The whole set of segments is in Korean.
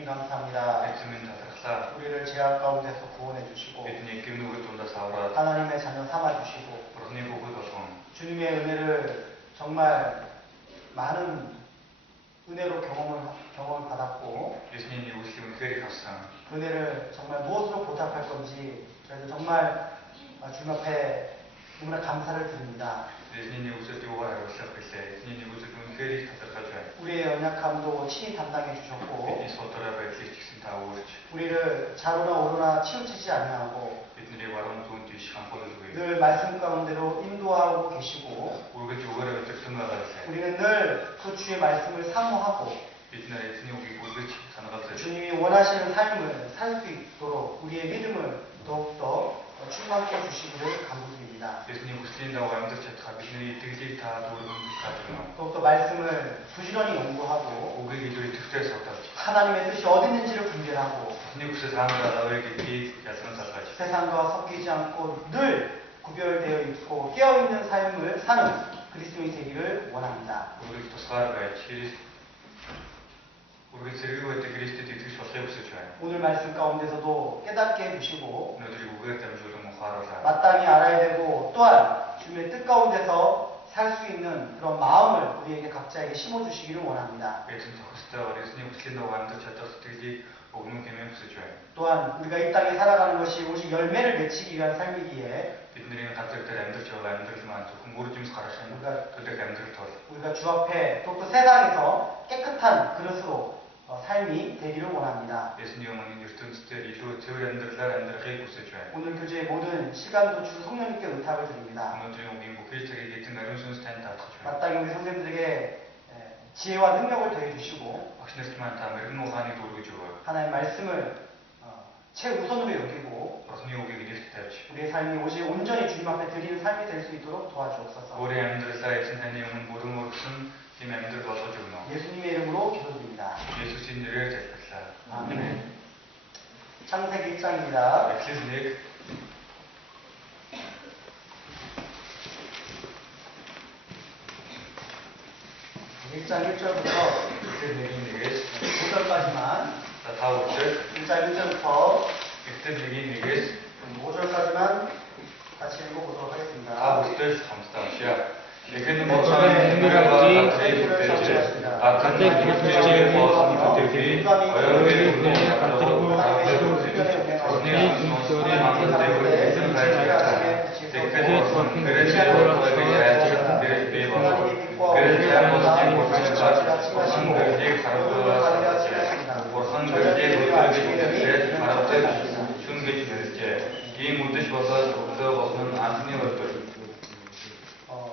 주님 감사합니다. 우리를 죄악 가운데서 구원해 주시고 하나님의 자녀 삼아 주시고 주님의 은혜를 정말 많은 은혜로 경험을 받았고 그 은혜를 정말 무엇으로 보답할 건지 그래서 정말 주님 앞에 너무나 감사를 드립니다. 우리의 연약함도 친히 담당해 주셨고 우리를 자로나 오로나 치우치지 아니하고 늘 말씀 가운데로 인도하고 계시고 우리는 늘 그 주의 말씀을 사모하고 주님이 원하시는 삶을 살 수 있도록 우리의 믿음을 더욱더 충만케 주시기를 간구드립니다. 더욱더 말씀을 부지런히 연구하고 하나님의 뜻이 어디 있는지를 분별하고 세상과 섞이지 않고 늘 구별되어 있고 깨어있는 삶을 사는 그리스도인이 되기를 원합니다. 오늘 말씀 가운데서도 깨닫게 해주시고 마땅히 알아야 되고 또한 주님의 뜻 가운데서 살 수 있는 그런 마음을 우리에게 각자에게 심어주시기를 원합니다. 또한 우리가 이 땅에 살아가는 것이 오직 열매를 맺히기 위한 삶이기에 우리가 주 앞에 또 세상에서 깨끗한 그릇으로 삶이 되기를 원합니다. 오늘 교제의 모든 시간도 주 성령님께 의탁을 드립니다. 마땅히 우리 성도들에게 지혜와 능력을 더해주시고 하나님의 말씀을 최우선으로 여기고 우리의 삶이 오직 온전히 주님 앞에 드리는 삶이 될 수 있도록 도와주옵소서. 예수님의 이름으로 기도드립니다. 아멘. 창세기 1장입니다. 1장 1절부터 5절까지만 1장 1절부터 5절까지만 같이 읽어보도록 하겠습니다.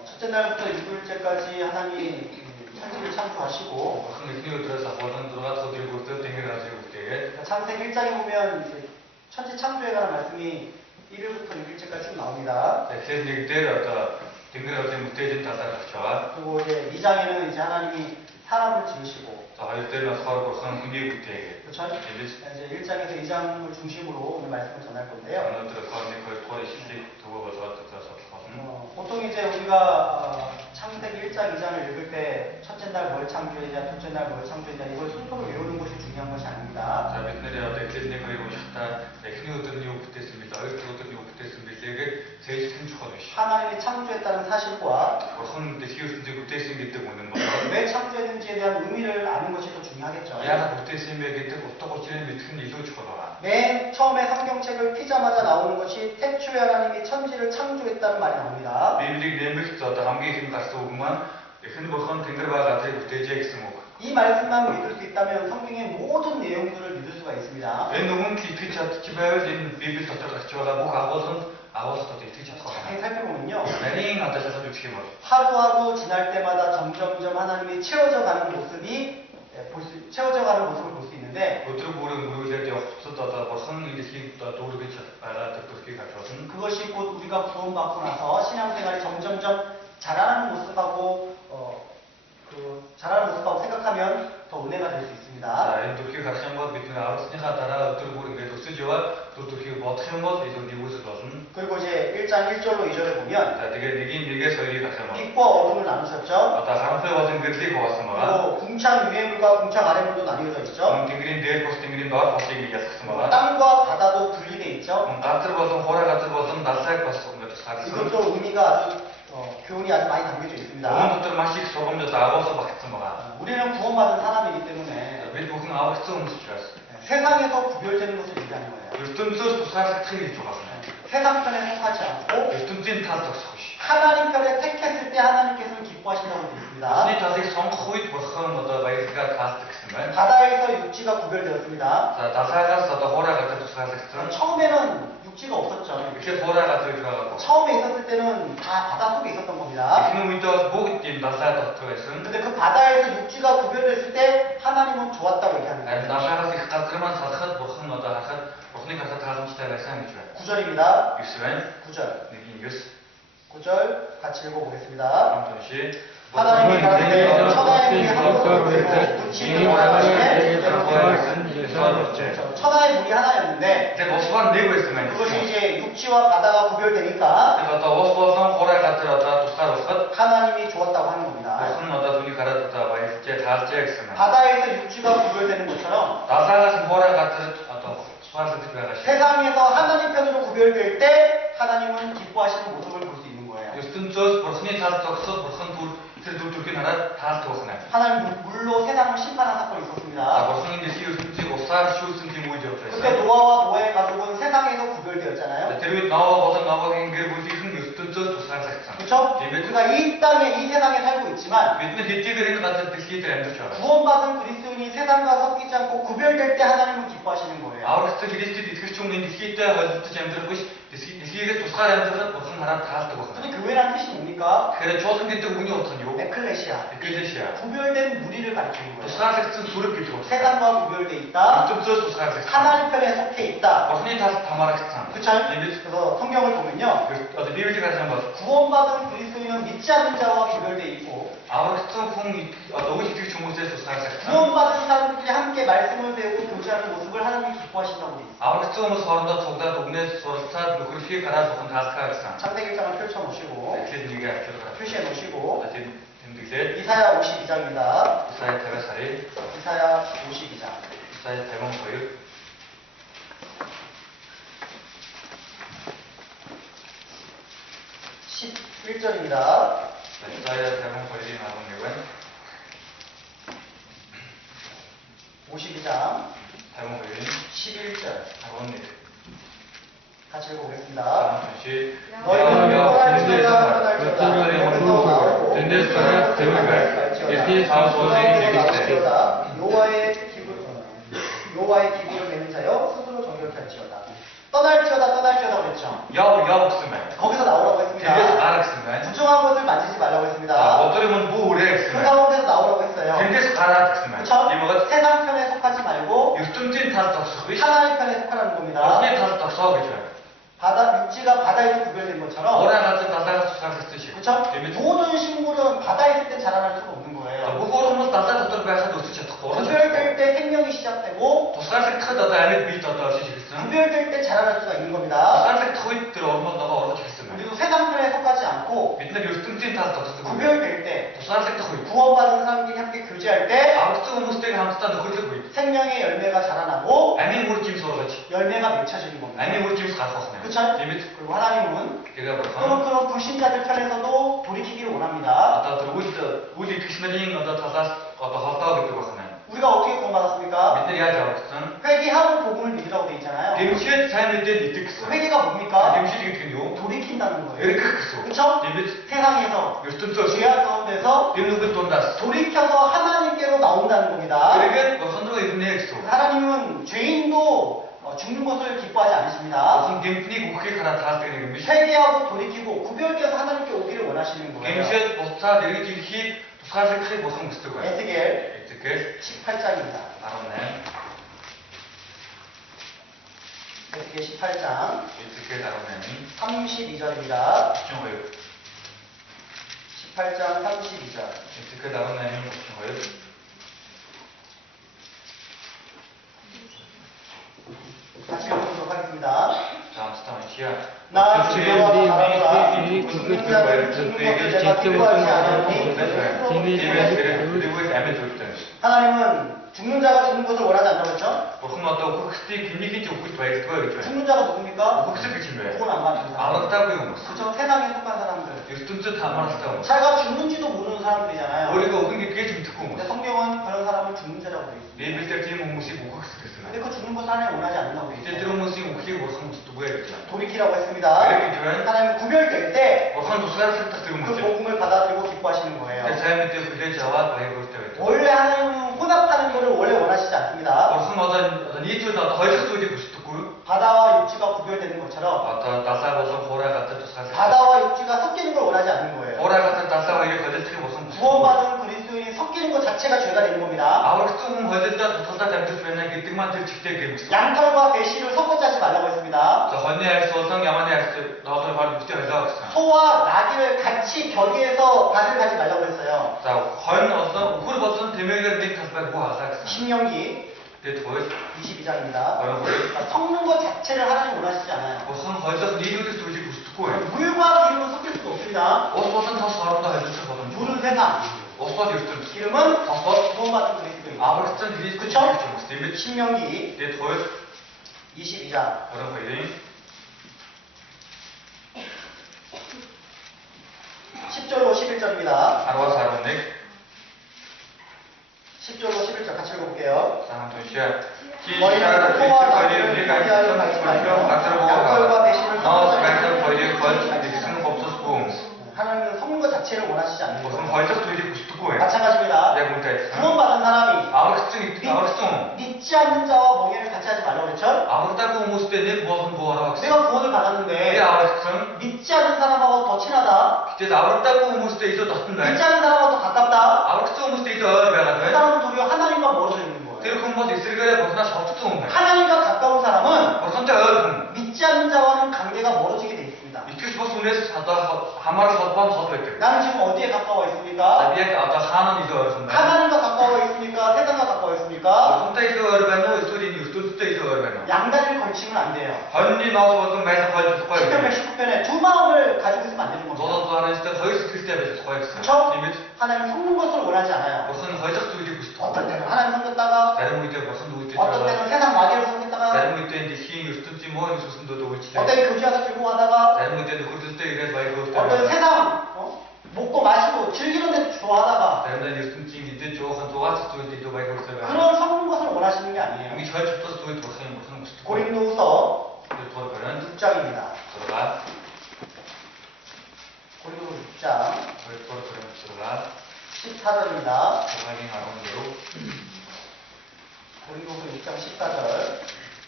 첫째 날부터 6일째까지 하나님이 천지를 창조하시고 창세기 1장에 보면 천지 창조에 관한 말씀이 1일부터 6일째까지 나옵니다. 그리고 이제 2장에는 이제 하나님이 사람을 지으시고 이제 1장에서 2장을 중심으로 오늘 말씀을 전할 건데요. 보통 이제 우리가 창세기 1장, 2장을 읽을 때 첫째 날 뭘 창조했냐, 둘째 날 뭘 창조했냐 이걸 순서로 외우는 것이 중요한 것이 아닙니다. 하나님이 창조했다는 사실과 왜 창조했는지에 대한 의미를 아는 것이 더 중요하겠죠. 맨 처음에 성경책을 펴자마자 나오는 것이 태초에 하나님이 천지를 창조했다는 말이 나옵니다. 이 말씀만 믿을 수 있다면 성경의 모든 내용들을 믿을 수가 있습니다. 자세히 살펴보면요, 하루하루 지날 때마다 점점점 하나님이 채워져가는 모습을 볼 수 있는데 그것이 곧 우리가 구원받고 나서 신앙생활이 점점점 자라는 모습하고 생각하면 더 은혜가 될 수 있습니다. 자, 이 тур키 같은 것 밑에 알았으니까 따라 들고 이게 도스지와 또 тур키 어떻게 것 이제 미국에서 도슨. 그리고 이제 1장 1절로 2절에 보면 자, 되게 서리 같은 것. 빛과 어둠을 나누셨죠. 아까 한패 와서 그렇게 고왔습니다. 그리고 궁창 위에 물과 궁창 아래 물도 나뉘어져 있죠. 딩그린 데 코스 딩그린 너 코스 딩그린 야스습니다. 땅과 바다도 분리돼 있죠. 같은 것은 호라 같은 것은 낯살 것은 이것도 의미가 아주 교훈이 아주 많이 담겨져 있습니다. 오늘 것들 맛이 소금도 나와서 막혔습니다. 우리는 구원받은 사람이기 때문에 왜 무슨 아우스 좀 스트레스. 세상에서 구별되는 것을 얘기하는 거예요. 요즘 저 수사를 틀리 좋았어요. 세상 편에 속하지 않고 요즘 찐 타서 소시. 하나님 편에 택했을 때 하나님께서는 기뻐하신다고 되어 있습니다. 이 다시 성코이 버스는 거다 바이스가 가스득스면. 바다에서 육지가 구별되었습니다. 자, 다사가서 더 호라 같은 수사득스. 처음에는 육지가 없었죠. 이렇게 호라 같은 들어가고. 처음에 있었을 때는 다 바다 속에 있었던 겁니다. 지금 우리도 보기 때문에 다사가 들어있음. 근데 그 바다에서 육지가 구별됐을 때 하나님은 좋았다고 얘기하는 거예요. 다사가서 가스만 사득 버스는 거다 하듯 버스는 가서 다섯 시대가 생기죠. 9절입니다. 유스wen 9절. 느낌 유스. 9절 같이 읽어보겠습니다. 함ton시 하나님이 가라사대 천하의 물이 하나로 되고 붙이기를 원하시되 천하의 물이 하나였는데 이제 모습은 내고 있으면 그것이 이제 육지와 바다가 구별되니까 그래서 또 모습은 호라 같은 어떤 도사로서 하나님이 좋았다고 하는 겁니다. 무슨 어떤 돈이 가라다 봐 이제 다 있으면 바다에서 육지가 구별되는 것처럼 나사가 호라 같은 어떤 수화를 들어가시 세상에서 하나님 편으로 구별될 때 하나님은 기뻐하시는 모습을 볼 수 있는 거예요. 요즘 저 버스니 다 적서 버슨 둘 나라 다 도스네. 하나님 물로 세상을 심판한 사건이 있었습니다. 버슨인데 요즘 지 오사 쇼슨 지 모이죠. 그때 노아와 노아의 가족은 세상에서 구별되었잖아요. 데뷔 나와 버슨 나와 갱글 분이 큰 요즘 저 도사를 했잖아. 그렇죠? 우리가 이 땅에 이 세상에 살고 있지만 맨날 히티그린 같은 뜻이 들었죠. 구원받은 그리스도인이 세상과 섞이지 않고 구별될 때 하나님은 기뻐하시는 거예요. 아우르스 그리스도 디스크총은 디스키때 어디 잼들 것이 디스키게 도사람들은 무슨 하나 다 쓰고. 근데 교회라는 뜻이 뭡니까? 그래 조선기 때 운이 어떠냐? 에클레시아. 에클레시아. 구별된 무리를 가리키는 거예요. 도사색은 소를 끼고. 세상과 구별돼 있다. 좀 저 도사색. 하나님 편에 속해 있다. 어선이 다 말했잖아. 그쵸? 그래서 성경을 보면요. 어디 비밀지 같은 거. 구원받은 그리스도인은 믿지 않는 자와 구별돼 있고 아우르스 풍 너무 히티그 총무세 도사색. 구원받은 사람들끼리 함께 말씀을 배우고 교제하는 모습을 하나님이 기뻐하신다고 돼 있어요. 아우르스 뭐 서른다 적다 동네 서른다 누구를 피해 가라 조금 다 스카르상. 창세기 1장을 펼쳐 놓으시고 표시해 놓으시고 이사야 52장입니다. 이사야 대가사리. 이사야 52장. 이사야 대몽거유. 11절입니다. 이사야 대몽거유 나온 내용은 52장 대몽거유 11절 나온 내용. 같이 읽어보겠습니다. 여호와의 기구를 메는 자여 스스로 정결케 할지어다. 떠날지어다 그랬죠. 거기서 나오라고 했습니다. 부정한 것을 만지지 말라고 했습니다. 그 가운데서 나오라고 했어요. 그렇죠? 세상 편에 속하지 말고 하나님 편에 속하라는 겁니다. 바다 육지가 바다에서 구별된 것처럼 그렇죠? 모든 식물은 바다에 있을 때 자라날 수가 없는 거예요. 구별될 때 생명이 시작되고 구별될 때 자라날 수가 있는 겁니다. 우리도 세상 편에 속하지 않고 구별될 때 구원받은 사람들이 함께 교제할 때 생명의 열매가 자라나고 열매가 맺혀지는 겁니다. 그렇죠? 그리고 하나님은 그런 불신자들 편에서도 돌이키기를 원합니다. 우리가 어떻게 구원받았습니까? 회개하고 복음을 믿으라고 돼 있잖아요. 회개가 뭡니까? 돌이킨다는 거예요. 그렇죠? 세상에서 죄악 가운데서 돌이켜서 하나님께로 나온다는 겁니다. 하나님은 죄인도 죽는 것을 기뻐하지 않으십니다. 회개하고 돌이키고 구별되어서 하나님께 오기를 원하시는 거예요. 에스겔 18장입니다. 에스겔 18장 32절입니다. 18장 32절. 하겠습니다. 자, 스타일이야. 나 지금 주님과 네 바라보라. 네 죽는 자는 죽는 것을 내가 기뻐하지 않으니 하나님은 죽는 자가 죽는 것을 원하지 않다고 했죠? Бурхан одоо үхэгсдийг тэмнийхий үхэж байдаггүй гэж байна. 죽는 자가 누굽니까? үхэгсэл гэж юм байна. 그건 안 맞는 사람. аврагдаагүй хүмүүс. 그죠? 세상에 속한 사람들. ертөнцид хамааралтай хүмүүс. 자기가 죽는지도 모르는 사람들이잖아요. өөрийгөө үхэн гэдгийг ч мэдэхгүй 근데 хүмүүс. 성경은 그런 사람을 죽는 자라고 되어 있습니다. Библиэлд тийм хүмүүсийг үхэгсэл гэсэн 근데 байна. 그 죽는 것을 하나님 원하지 않는다고 되어 Тэр 있어요. тэр хүмүүсийн үхлийг бурхан хүсдэггүй гэж байна. 돌이키라고 했습니다. 그렇게 되면 하나님 구별될 때 그 бурхан тусгаарлагдах тэр хүмүүс. 복음을 받아들이고 기뻐하시는 거예요. Тэр сайн мэдээ хүлээж аваад баяртай байдаг. 원래 하나님은 혼합하는 것을 원래 원하시지 않습니다. бурхан одоо нийтүүд одоо хоёрох зүйлийг хүсдэггүй. 바다와 육지가 구별되는 것처럼 Одоо далай болон хуурай газар тусгаарлагдах. 바다와 육지가 섞이는 걸 원하지 않는 거예요. хуурай газар далай хоёрыг холилдохыг бурхан хүсдэг. 구원받은 그리스도인이 섞이는 것 자체가 죄가 되는 겁니다. аврагдсан хүн холилдоод тусгалдаад амьдарч байна гэдэг маань тэр чигтэй гэмсэн. 양털과 배실을 섞어 짜지 말라고 했습니다. За хоньны арьс болон яманы арьс доолоор хоол бүтээ холио гэсэн. 소와 나귀를 같이 격리해서 밭을 가지 말라고 했어요. За хонь болон үхэр болон тэмээгээр нэг талбайг хуу халаа гэсэн. 신명기 Тэгэд хууль 22장입니다. орон хууль 섞는 것 자체를 하나님 원하시지 않아요. бурхан холиох нийлүүлэх зүйлийг хүсдэггүй байна. 물과 기름은 섞일 수도 없습니다. Ус болон тос хоорондоо холилдох боломжгүй. 물은 세상, Ус бол ертөнц. 기름은 Тос 구원받은 그리스도인. аврагдсан Христ 그쵸? гэж хүмүүс. Тийм биз? 신명기 Тэгэд хууль 22장 орон хуулийн 10절로 11절입니다. 10-аас 11. 10절로 11절 같이 읽어볼게요. За хамт уншия. 너희는 소와 나귀를 격리하여 가지 말며 양털과 배실을 Ноос 섞어 байхад хоёрыг холж тэгсэн говцос бүм. 하나님은 섞는 것 자체를 원하시지 않는 бурхан 거예요. холиох зүйлийг хүсдэггүй байна. 마찬가지입니다. Яг үнтэй адилхан. 구원받은 사람이 аврагдсан хүн 믿지 않는 자와 멍에를 같이 하지 말라고 그랬죠? аврагдаагүй хүмүүстэй нэг болгон буураа гэсэн. 내가 구원을 Би 받았는데 аврагдсан. 믿지 않는 사람하고 더 친하다. Гэтэл аврагдаагүй хүмүүстэй илүү дотн 믿지 байна. 않는 사람하고 더 가깝다. аврагдсан хүмүүстэй илүү ойр байгаад 그 байна. 사람은 도리어 하나님과 멀어져 있는 거예요. Тэр хүн бол эсрэгээрээ бурхнаас холдсон хүн байна. 하나님과 가까운 사람은 бурхантай ойр хүн. 믿지 않는 자와는 관계가 멀어지게 돼 있습니다. Итгэж бос хүнээс одоо хамаарал холбоо нь хол байдаг. 나는 지금 어디에 가까워 За 있습니까? би яг одоо хаана илүү ойр хүн байна? 하나님과 가까워 있습니까? 세상과 가까워 있습니까? бурхантай илүү ойр байна уу? эсвэл энэ ертөнцтэй илүү ойр байна уу? 양다리를 걸치면 안 돼요. Хоньны ноос болон байлах холбохгүй. 10편 119편에 두 마음을 가지고 있으면 안 되는 겁니다. Золот бараастай хоёр сэтгэлтэй байж тухай гэсэн. 그렇죠? Тийм биз? 하나님은 섞는 것을 원하지 않아요. бурхан холих зүйлийг хүсдэг. 어떤 때는 하나님 섬겼다가 Зарим үедээ бурхан үйлдэж 어떤 байгаа. 때는 세상 마귀를 섬겼다가 Зарим үедээ дэлхийн ертөнцийн муу сүсэндүүд үйлчлээ. 어떤 교제와서 들고 가다가 Зарим үедээ нөхөрлөлтөд ирээд баяртай. 어떤 세상 먹고 마시고 즐기는 데 좋아하다가 Заримдаа ертөнцийн идэж уухан зугаац зүйлд илүү баяртай байна. 그런 섞는 것을 원하시는 게 아니에요. Ингэж хольж утас зүйл бурхан хүсдэг. 고린도후서 Тэр төр баран 6장입니다. зураг. 고린도후서 6장 Тэр төр баран зураг. 14절입니다. зургийн 14. 고린도후서 6장 14절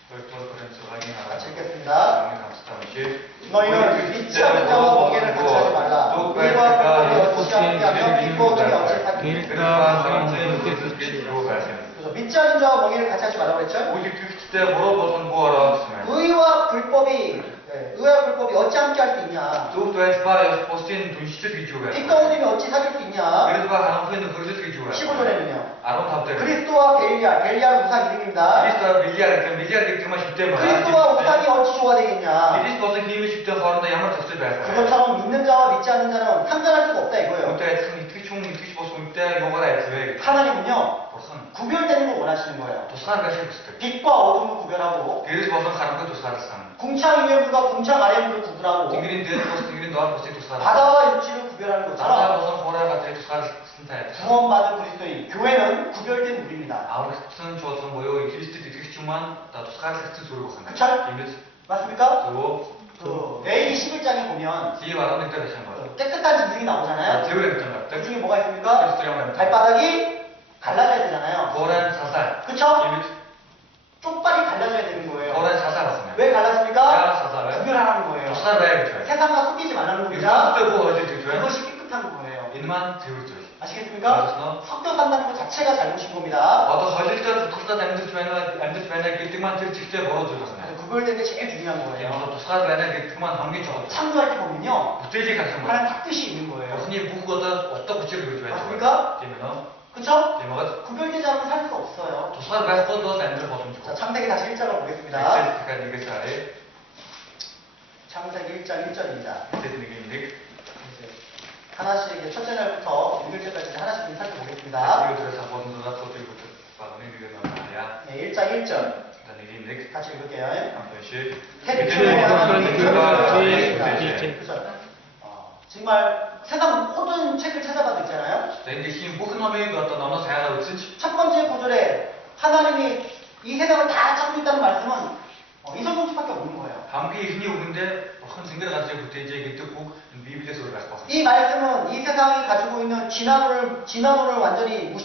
Тэр төр баран зургийн 14. 같이 읽겠습니다. 감사합니다. 너희는 믿지 않는 자와 멍에를 같이 하지 말라. 우리와 불법이 어찌 함께하며 기뻐함이 어찌 그래서 믿지 않는 자와 멍에를 같이 하지 말라고 그랬죠? Үгийг тэгтээ буруу болгон буу ороо гэсэн байна. 의와 불법이 의와 불법이 어찌 함께할 수 있냐? Зүгт байж ба ёс бусдын түншлэл гэж юу байна? 뒷가운데면 어찌 사귈 수 있냐? Гэрэл ба харанхуйн нөхөрлөл гэж юу байна? 15절에는요. 15 дээр. 그리스도와 벨리아는 우상 이름입니다. Кристо билиар гэдэг нь маш хөтэй байна. 그리스도와 우상이 어찌 조화 되겠냐? Крист болон хиймэл шүтэн хоорондоо ямар төвсөл байх вэ? 그것처럼 믿는 자와 믿지 않는 자는 상관할 수가 없다 이거예요. Үнтэй адилхан итгэж хүн итгэж бос үнтэй юугаар адилвэ? 하나님은요 Бурхан 구별되는 걸 원하시는 거예요. тусгаар байхыг хүсдэг. 빛과 어둠을 구별하고 Гэрэл болон харанхуй тусгаарласан. 궁창 위의 물과 궁창 아래 물을 구분하고 Тэнгэрийн дээд бус тэнгэрийн доор бусыг тусгаарласан. 바다와 육지를 구별하는 Дараа 것처럼 болон хуурай газрыг тусгаарласантай адилхан. 구원받은 그리스도인 교회는 구별된 우리입니다. Аврагдсан чуулган буюу Христэд итгэгч маань та тусгаарлагдсан зүрх байна. 그쵸? Тийм биз? 맞습니까? Зөв. 그 레위 11장에 보면 Лив 11 дээр байсан байна. 깨끗한 짐승이 나오잖아요. Тэрвэр гэдэг юм байна. 짐승이 뭐가 있습니까? Христийн юм байна. 발바닥이 갈라져야 되잖아요. Хуурай цасаа. 그쵸? Тийм биз? 쪽발이 갈라져야 되는 거예요. Хуурай цасаа болсон юм. 왜 갈라집니까? Яагаад цасаа вэ? 구별하라는 거예요. Тусгаар бай гэж байна. 세상과 섞이지 말라는 겁니다. ертөнцтэй бүү хойлож гэж байна. 그것이 깨끗한 거예요. Энэ маань тэрвэр зүйл. 아시겠습니까? 알았어. 섞여 산다는 것 자체가 잘못인 겁니다. Одоо холилдоод тусгад амьдарч байна гэдэг маань тэр чигтээ буруу зүйл байна. 그래서 구별된 게 제일 중요한 Тийм 거예요. бол тусгаар байна гэдэг маань хамгийн чухал. 창조할 때 보면요. Бүтээлийг харах юм бол 하나님 딱 뜻이 있는 거예요. Бурхны бүх одоо утга учир гэж байна. 맞습니까? Тийм ээ нөө. 그 그쵸? Ямагад 구별되지 않으면 살 수가 없어요. тусгаар байхгүй бол амьдрах боломжгүй. 자, 창세기 다시 1장을 보겠습니다. Тэгэхээр нэгээс харъя. 창세기 1장 1절입니다. Тэд нэг юм нэг 하나씩 이제 첫째 날부터 6일째까지 하나씩 살펴보겠습니다. 이거들에서 한번 더 갖고 들고 바로 내리게 나와야. 네, 1장 1절. 일단 이게 нэг 같이 읽을게요. 한 번씩. 태초에 하나님이 정말 세상 모든 책을 찾아봐도 있잖아요. За энэ дэлхийн бүх номыг одоо номоос хайгаа үзсэн ч 첫 번째 구절에 하나님이 이 세상을 다 찾고 있다는 말씀은 이성경밖에 없는 거예요. хамгийн ихний үгэндээ бурхан цэнгэр газрыг бүтээжээ гэдэг үг энэ Библиэс өөр байх байна. 이 말씀은 이 세상이 가지고 있는 진화론을 완전히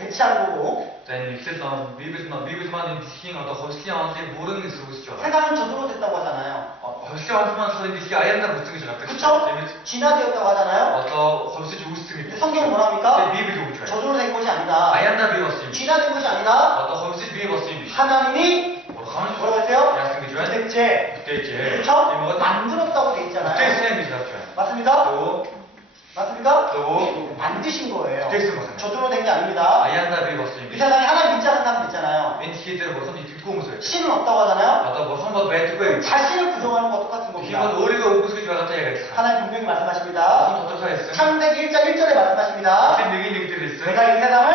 배치한 거고. За энэ ихлэл ном Библи маань энэ дэлхийн одоо хувьслын онолыг бүрэн эсрүүсэж байгаа. 세상은 저주로 됐다고 하잖아요. хувьслын онол маань болохоор дэлхийн аяндаар бүтсэн гэж гардаг. 그렇죠? 진화되었다고 하잖아요. Одоо хувьсаж үүссэн гэдэг. 성경은 뭐랍니까? Библи үг байна. 저주로 된 것이 아니다. аяндаар бий болсон юм. 진화된 것이 아니다. Одоо хувьсаж бий болсон юм биш. 하나님이 бурхан 뭐라고 했어요? яасан гэж байна? 부택제. бүтээжээ. 그렇죠? 만들었다고 돼 있잖아요. бүтээсэн гэж гарч байна. 맞습니까? 또 맞습니까? 또 만드신 거예요. бүтээсэн байна. 저주로 된 게 아닙니다. аяндаар бий болсон юм 이 биш. 세상에 하나님 믿지 않는 사람 있잖아요. Энэ дэлхий дээр бурхан итгэдэггүй хүмүүс байдаг. 신은 없다고 하잖아요. Одоо бурхан бол байдаггүй гэж. 자신을 부정하는 것 똑같은 Тийм 겁니다. бол өөрийгөө үгүйсгэж байгаатай яг адилхан. 하나님 분명히 말씀하십니다. бурхан тодорхой хэлсэн. 창세기 1장 1절에 말씀하십니다. тэр нэг нэг дээр хэлсэн. 내가 이 세상을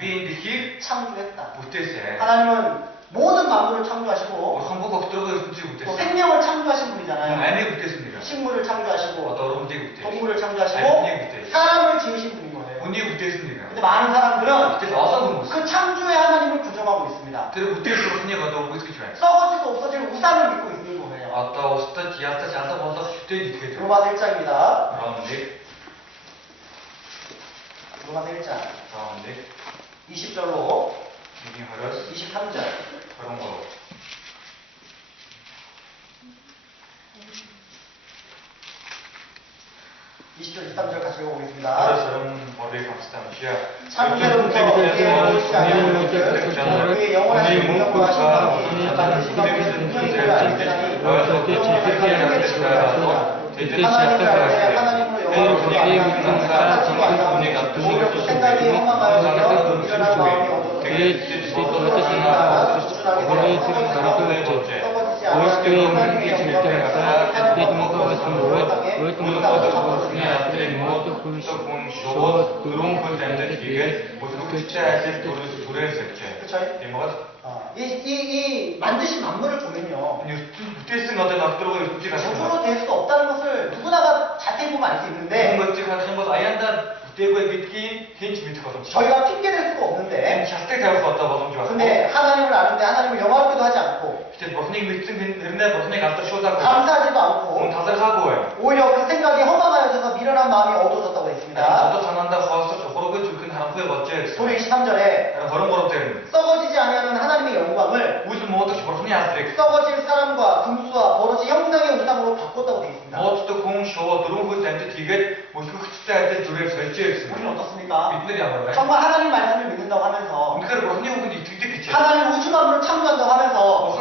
Би энэ дэлхийг 창조했다. бүтээсэн. 하나님은 모든 만물을 창조하시고 бурхан бүх огторгоо ертөнцийг 또 бүтээсэн. 생명을 창조하신 분이잖아요. амийг бүтээсэн нэр. 식물을 창조하시고 Одоо урмдыг бүтээсэн. 동물을 아니, 창조하시고 бүтээсэн. 사람을 지으신 분인 거예요. хүний бүтээсэн нэр. 근데 많은 사람들은 그래서 олон хүмүүс 그 창조의 하나님을 부정하고 있습니다. тэр бүтээсэн бурханыг одоо үгүйсгэж байна. 썩어지고 없어질 우상을 믿고 있는 거예요. Одоо устдаж ядаж алга болох шүтэнд итгэж байна. 로마서 1장입니다. Ромыг 로마서 1장 20절로 20절로 1-20-аас 23절 23. 20절 23절 같이 읽어보겠습니다. 하루처럼 머리에 감싸며 창조로부터 우리의 시작은 우리의 영원한 생명과 신방이 만드신 것 분명히 알지라니 하나님을 알때 하나님으로 영원한 사랑하시고 아니하고 오히려 생각이 허망하여서 일어난 마음이 어두워지지 않고 꾸준하게 썩어지지 않고 하나님의 영광을 이 만드신 만물을 보면요. 저주로 될 수 없다는 것을 누구나가 자세히 보면 알 수 있는데 저희가 핑계 댈 수가 없는데 근데 하나님을 아는데 하나님을 영화롭게도 하지 않고 감사하지도 않고 오히려 그 생각이 허망하여져서 미련한 마음이 어두워졌다고 했습니다. 도리 23절에 썩어지지 아니하는 하나님의 영광을 썩어질 사람과 금수와 버러지 형상의 우상으로 바꿨다고 되어 있습니다. 우리는 어떻습니까? 정말 하나님 말씀을 믿는다고 하면서 하나님 우주 만물을 창조한다고 하면서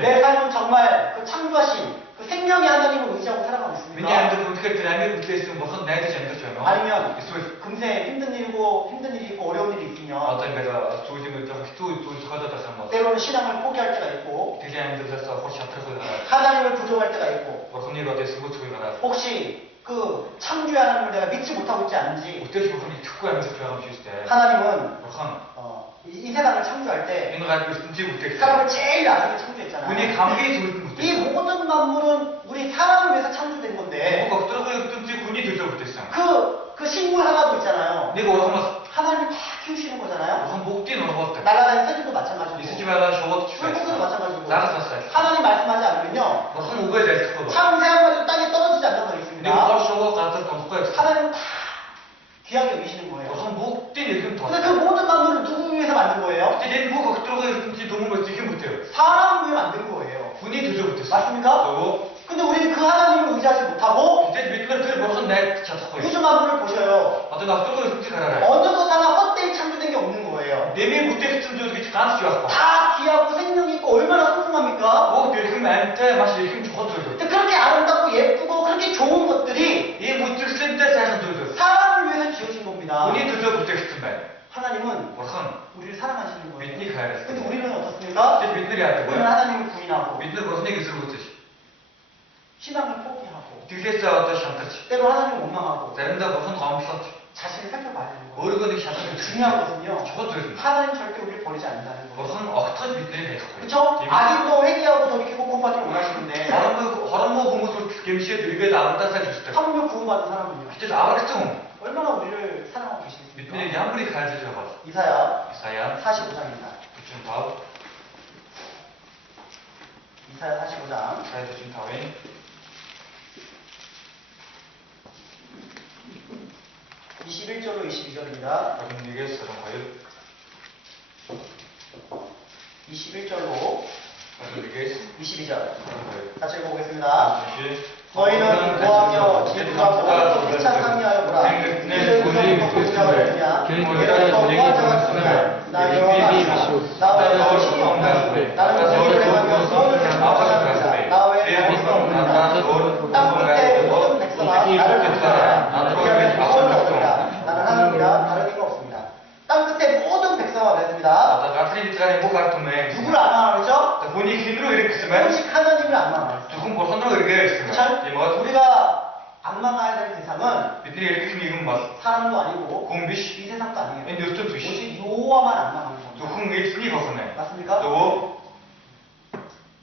내 삶은 정말 그 창조하신 그 생명의 하나님을 의지하고 살아가고 있습니다. 아니면 금세 힘든 일이 있고 어려운 일이 있으면 때로는 신앙을 포기할 때가 있고 하나님을 부정할 때가 있고 혹시 그 창조의 하나님을 내가 믿지 못하고 있지 않은지 하나님은 이 세상을 창조할 때 사람을 제일 나중에 창조했잖아요. 이 모든 만물은 우리 사람을 위해서 창조된 건데 그 식물 하나도 있잖아요. 하나님이 다 키우시는 거잖아요. 날아다니는 새들도 마찬가지고 물고기도 마찬가지고 하나님 말씀하지 않으면요 참새 한 마리도 땅에 떨어지지 않는다고 있습니다. 하나님은 다 귀하게 여기시는 거예요. 근데 그 모든 만물을 누구 위해서 만든 거예요? 사람을 위해 만든 거예요. 맞습니까? 근데 우리는 그 하나님을 의지하지 못하고 우주 만물을 보셔요. 어느 것 하나 헛되이 창조된 게 없는 거예요. 다 귀하고 생명이 있고 얼마나 소중합니까? 근데 그렇게 아름답고 예쁘고 그렇게 좋은 것들이 사람을 위해서 하나님은 Бурхан 우리를 사랑하시는 거예요. бидний хайрлаж. 근데 우리는 어떻습니까? Гэтэл бид нар яадаг 우리는 вэ? 하나님을 부인하고 Бид нар Бурханыг эсэргүүцэж, 신앙을 포기하고 итгэлээсээ одоо шантарч, 때로 하나님을 원망하고 заримдаа Бурханд гомдлоод 자신을 살펴봐야 되는 거예요. өөрийгөө нэг шатаж 중요한 것은요. чухал зүйл нь. 하나님 절대 우리를 버리지 않는다는 거예요. Бурхан огтхож биднийг хайхгүй. 그렇죠? 아직도 회개하고 돌이키고 구원받기를 원하시는데 Хоромоо хүмүүс хүртэл гэмшээд эргээд авраасаа зүсдэг. 하물며 구원받은 사람은요. Гэтэл аврагдсан хүн 얼마나 우리를 사랑하고 계시겠습니까? бидний ямар их хайрлаж байгаа бол. 이사야 Исая 45장입니다. 45. 이사야 45장 Исая 45-ийн 21절로 22절입니다. 21-ээс 22. 21절로 21-ээс 22절 22. 같이 읽어보겠습니다. 다시. 너희는 고하며 기도하고 또 피차 상의하여 보라. 이를 우선부터 보자가 없느냐. 이로부터 무한자가 없느냐. 나 여호와가 나 외에 신이 없나니. 나는 너희를 행하며 너희를 생각하느니라. 나 외에 다른 없느니라. 땅 끝에 모든 백성아 나를 부르라. 그리하면 구원을 얻으리라. 나는 하나님이라 다른 이가 없습니다. 땅 끝에 모든 백성아 그랬습니다. Одоо газрын хязгаарын бүх ард түмэн. 누구를 안 망하죠? Хүний хэн рүү ирэх гэсэн байна? 오직 하나님을 안 망하죠. Зөвхөн Бурхан руу эргээ гэсэн байна. 그렇죠? Тийм үү? 우리가 안 망해야 될 대상은 Бидний эргэх нэгэн бол 사람도 아니고 хүн биш. 이 세상도 아니에요. Энэ ертөнц биш. 오직 여호와만 안 망하는 겁니다. Зөвхөн эзний Бурхан ээ. 맞습니까? Зөв.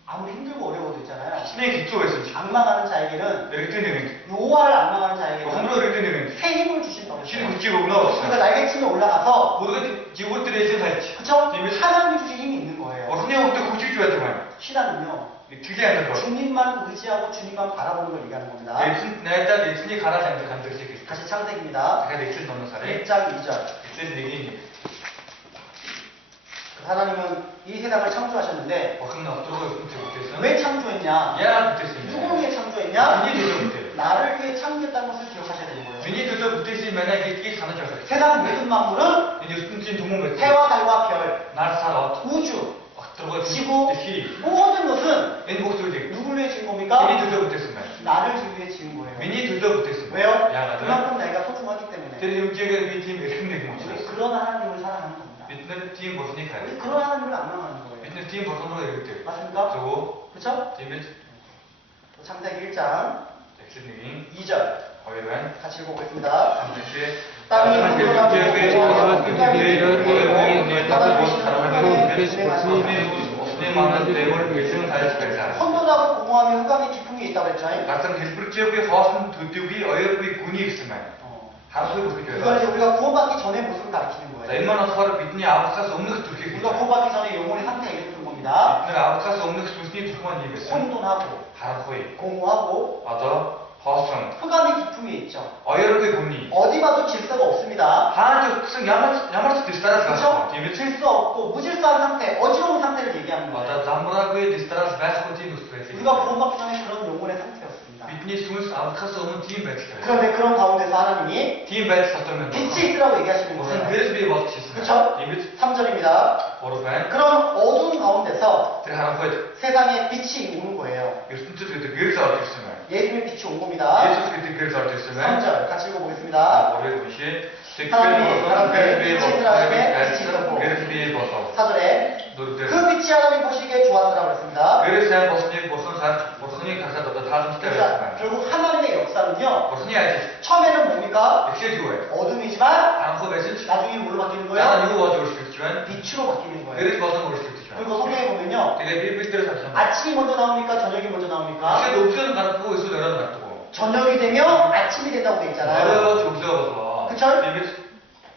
아무리 힘들고 어려워도 있잖아요. Хичнээн хэцүү байсан ч 안 망하는 자에게는 эргэтэн нэгэнд. 여호와를 안 망하는 Бурхан 자에게는 руу эргэтэн нэгэнд. 새 힘을 주신다고 Шинэ 했어요. хүчийг өгнө 우리가 гэсэн. 날개치며 올라가서 Бүргэд живүүр дээр ээлжин хайч. 그쵸? Тийм ээ. 하나님이 주신 힘이 있는 거예요. Бурханы өгдөг хүч гэж байдаг байна. 신앙은요. Итгэлийн амьдрал бол. 주님만 의지하고 주님만 바라보는 걸 얘기하는 겁니다. Эзэнт найдаад эзнийг хараад амьдрах амьдралыг хэлдэг. 다시 창세기입니다. дахиад Эхлэл номоос харъя. 1장 2절. Эхлэл 1-1. 하나님은 이 세상을 창조하셨는데 Бурхан нөтрөө ертөнцийг бүтээсэн. 왜 창조했냐? Яагаад бүтээсэн бэ? 누구를 위해 창조했냐? Миний төлөө бүтээв. 나를 위해 창조했다는 것을 기억하셔야 되는 거예요. Миний төлөө бүтээсэн юм байна гэдгийг санаж байх хэрэгтэй. 세상 모든 만물은 Энэ ертөнцийн түмэн байдаг. 해와 달과 별, Нар сар од, 우주, огторгой 지구, дэлхий. 모든 것은 Энэ бүх зүйлийг 누구를 위해 지은 миний 겁니까? төлөө бүтээсэн байна. 나를 위해 지은 거예요. Миний төлөө бүтээсэн 왜요? байна. Яагаад вэ? 그만큼 내가 소중하기 때문에. Тэр хэмжээгээр би тийм эрхэм нэг юм 우리 учраас. 그런 하나님을 사랑하는 겁니다. Бид нар тийм Бурханыг 우리 хайрлаа. 그런 하나님을 안 망하는 거예요. Бид нар тийм Бурхан руу эргэдэг. 맞습니까? Зөв. 그렇죠? Тийм биз? 창세기 1장 Эхлэл 1-ийн 2절 2 байна. 같이 읽어보겠습니다. Хамтдаа 땅이 풍성하고 고요하고 땅이 Усны манад дэвэр бэлэн хайж байлаа. 혼돈하고 공허하며 흑암의 깊음이 있다고 했죠. Газар хэлбэрчээгүй хоосон төдийгүй оёргүй гүний гэсэн байна. Харахгүй бүхэж 이건 байлаа. 이제 우리가 구원받기 전의 모습을 가리키는 За 거예요. энэ маань болохоор бидний аврахаас өмнөх төрхийг 우리가 хэлж байна. 구원받기 전에 영혼의 상태 얘기해주는 겁니다. Бид нар аврахаас өмнөх сүнсний төрхөнд юм байсан. 혼돈하고 Харахгүй. 공허하고 Одоо хоосон 흑암의 깊음이 있죠. оёргүй гүний. 어디 봐도 질서가 없습니다. Хааж өгсөн ямар ч дэстарал байхгүй. 그렇죠? Тийм ээ. 질서 없고 무질서한 상태, 어지러운 상태를 얘기하는 거예요. Одоо замбраагүй дэстарал байхгүй тийм үс байсан. 우리가 구원받기 전에 그런 영혼의 상태였습니다. Бидний сүнс аврахаас өмнө тийм байдалтай байсан. 그런데 그런 가운데서 하나님이 Тийм байдал дотор мэн. 빛이 있으라고 얘기하시는 Бурхан 거예요. гэрэл бий болж хийсэн. 그렇죠? Тийм биз? 3절입니다. 3 байна. 그런 어두운 가운데서 Тэр харахгүй 세상에 빛이 오는 거예요. ертөнцид гэдэг гэрэл орж ирсэн байна. 예수님의 빛이 온 겁니다. Есүс гэдэг гэрэл орж ирсэн байна. 3절 같이 읽어보겠습니다. 3-ыг уншия. 하나님이 гэрэл бий 빛이 들어가시되 빛이 있었고. гэрэл бий болов. 4절에 4-дөр 그 빛이 하나님 보시기에 좋았더라고 했습니다. гэрэл сайн болсныг Бурхан харж Бурханыг харахад одоо таалантай байсан 그러니까 байна. 결국 하나님의 역사는요. Бурханы ажил 처음에는 뭡니까? эхлээд юу вэ? 어둠이지만 Анхуу байсан ч 나중에 뭘로 바뀌는 дараа нь 거예요? юу болж өөрчлөгдөж байна? 빛으로 바뀌는 거예요. гэрэл болон өөрчлөгдөж байна. 그리고 성경에 보면요. Тэгээ Библиэлд харсан. 아침이 먼저 나옵니까? 저녁이 먼저 나옵니까? Тэгэхээр өглөө нь гарахгүй эсвэл оройн гардаг. 저녁이 되면 아침이 된다고 돼 있잖아요. оройж өглөө болоо. 그쵸? Тийм биз?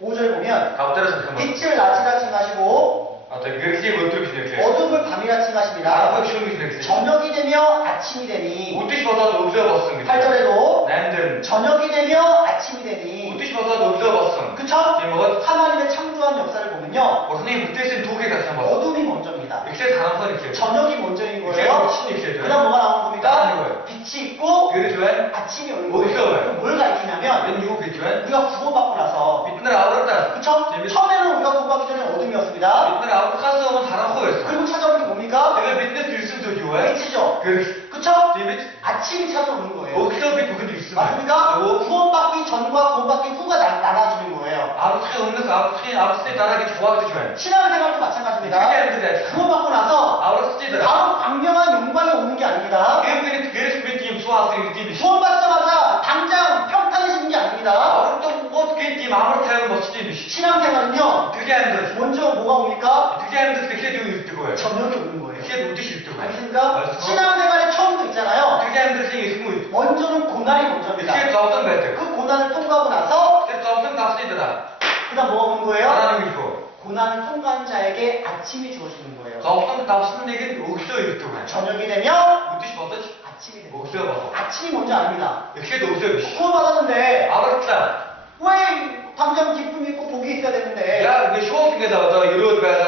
5절 보면 Гавдараас харсан байна. 빛을 낮이라 칭하시고 Одоо гэрлийг өдөр гэж нэрлээ. 어둠을 밤이라 칭하십니다. Аргыг шөнө гэж нэрлээ. 저녁이 되며 아침이 되니 Үдэш болоод өглөө болсон гэж. 8절에도 8-д нь 저녁이 되며 아침이 되니 үдэш болоод өглөө болсон. 그쵸? Тийм үү? 하나님의 창조한 역사를 보면요. Бурхны бүтээсэн түүхийг харсан бол 어둠이 먼저입니다. эхлээд харанхуй эхлэв. 저녁이 먼저인 эхлээд 거예요. чинь эхлэв. 그다음 뭐가 나오는 다음이 겁니까? 뭐예요? 빛이 있고 있고 그렇지만 아침이 오는 어디서 거예요. 와요? 그럼 뭘 가리키냐면 웬 그렇지만 우리가 구원받고 나서 빛날 아우르다. 그쵸? 처음에는 우리가 구원받기 전에 어둠이었습니다. 빛날 아우르 가서는 다른 거였어. 그리고 찾아오는 게 뭡니까? 내가 빛날 들숨도 좋아해. 빛이죠. 그쵸? 아침이 찾아오는 거예요. 어디서 빛 그건 있으면. 맞습니까? 구원받기 전과 구원받기 후가 나눠지는 거예요. 아우르가 없는 거 아우르스에 따라하기 좋아하기 좋아해. 신앙생활도 그게 마찬가지입니다. 아닌데. 구원받고 나서 아우르스에 바로 광명한 영광이 오는 게 아닙니다. 그래서 팀 수학생 팀이 구원받자마자 당장 평탄해지는 게 아닙니다. 아우르도 뭐그 팀 아무리 타요 뭐 팀이. 신앙생활은요. 그게 아닌데. 먼저 뭐가 옵니까? 그게 아닌데 그게 좀 있더고요. 저녁이 오는 거예요. 그게 어디서 있더고요. 알겠습니까? 신앙생활의 처음도 있잖아요. 그게 아닌데 그게 있으면 먼저는 고난이 먼저입니다. 그게 더 어떤 거였대. 그 고난을 통과하고 나서 그게 더 어떤 답시더라. 그 다음 뭐가 오는 거예요? 하나님이고. 고난을 통과한 자에게 아침이 주어지는 거예요. 더 어떤 답시는 얘기는 어디서 있더고요. 저녁이 되면 어디서 어떠지? 아침이 됩니다. 어디서 봐서. 아침이 뭔지 아닙니다. 그게 어디서 구원받았는데 알았다. 왜 당장 기쁨이 있고 복이 있어야 되는데 야, 내 쇼핑에다 이런 배서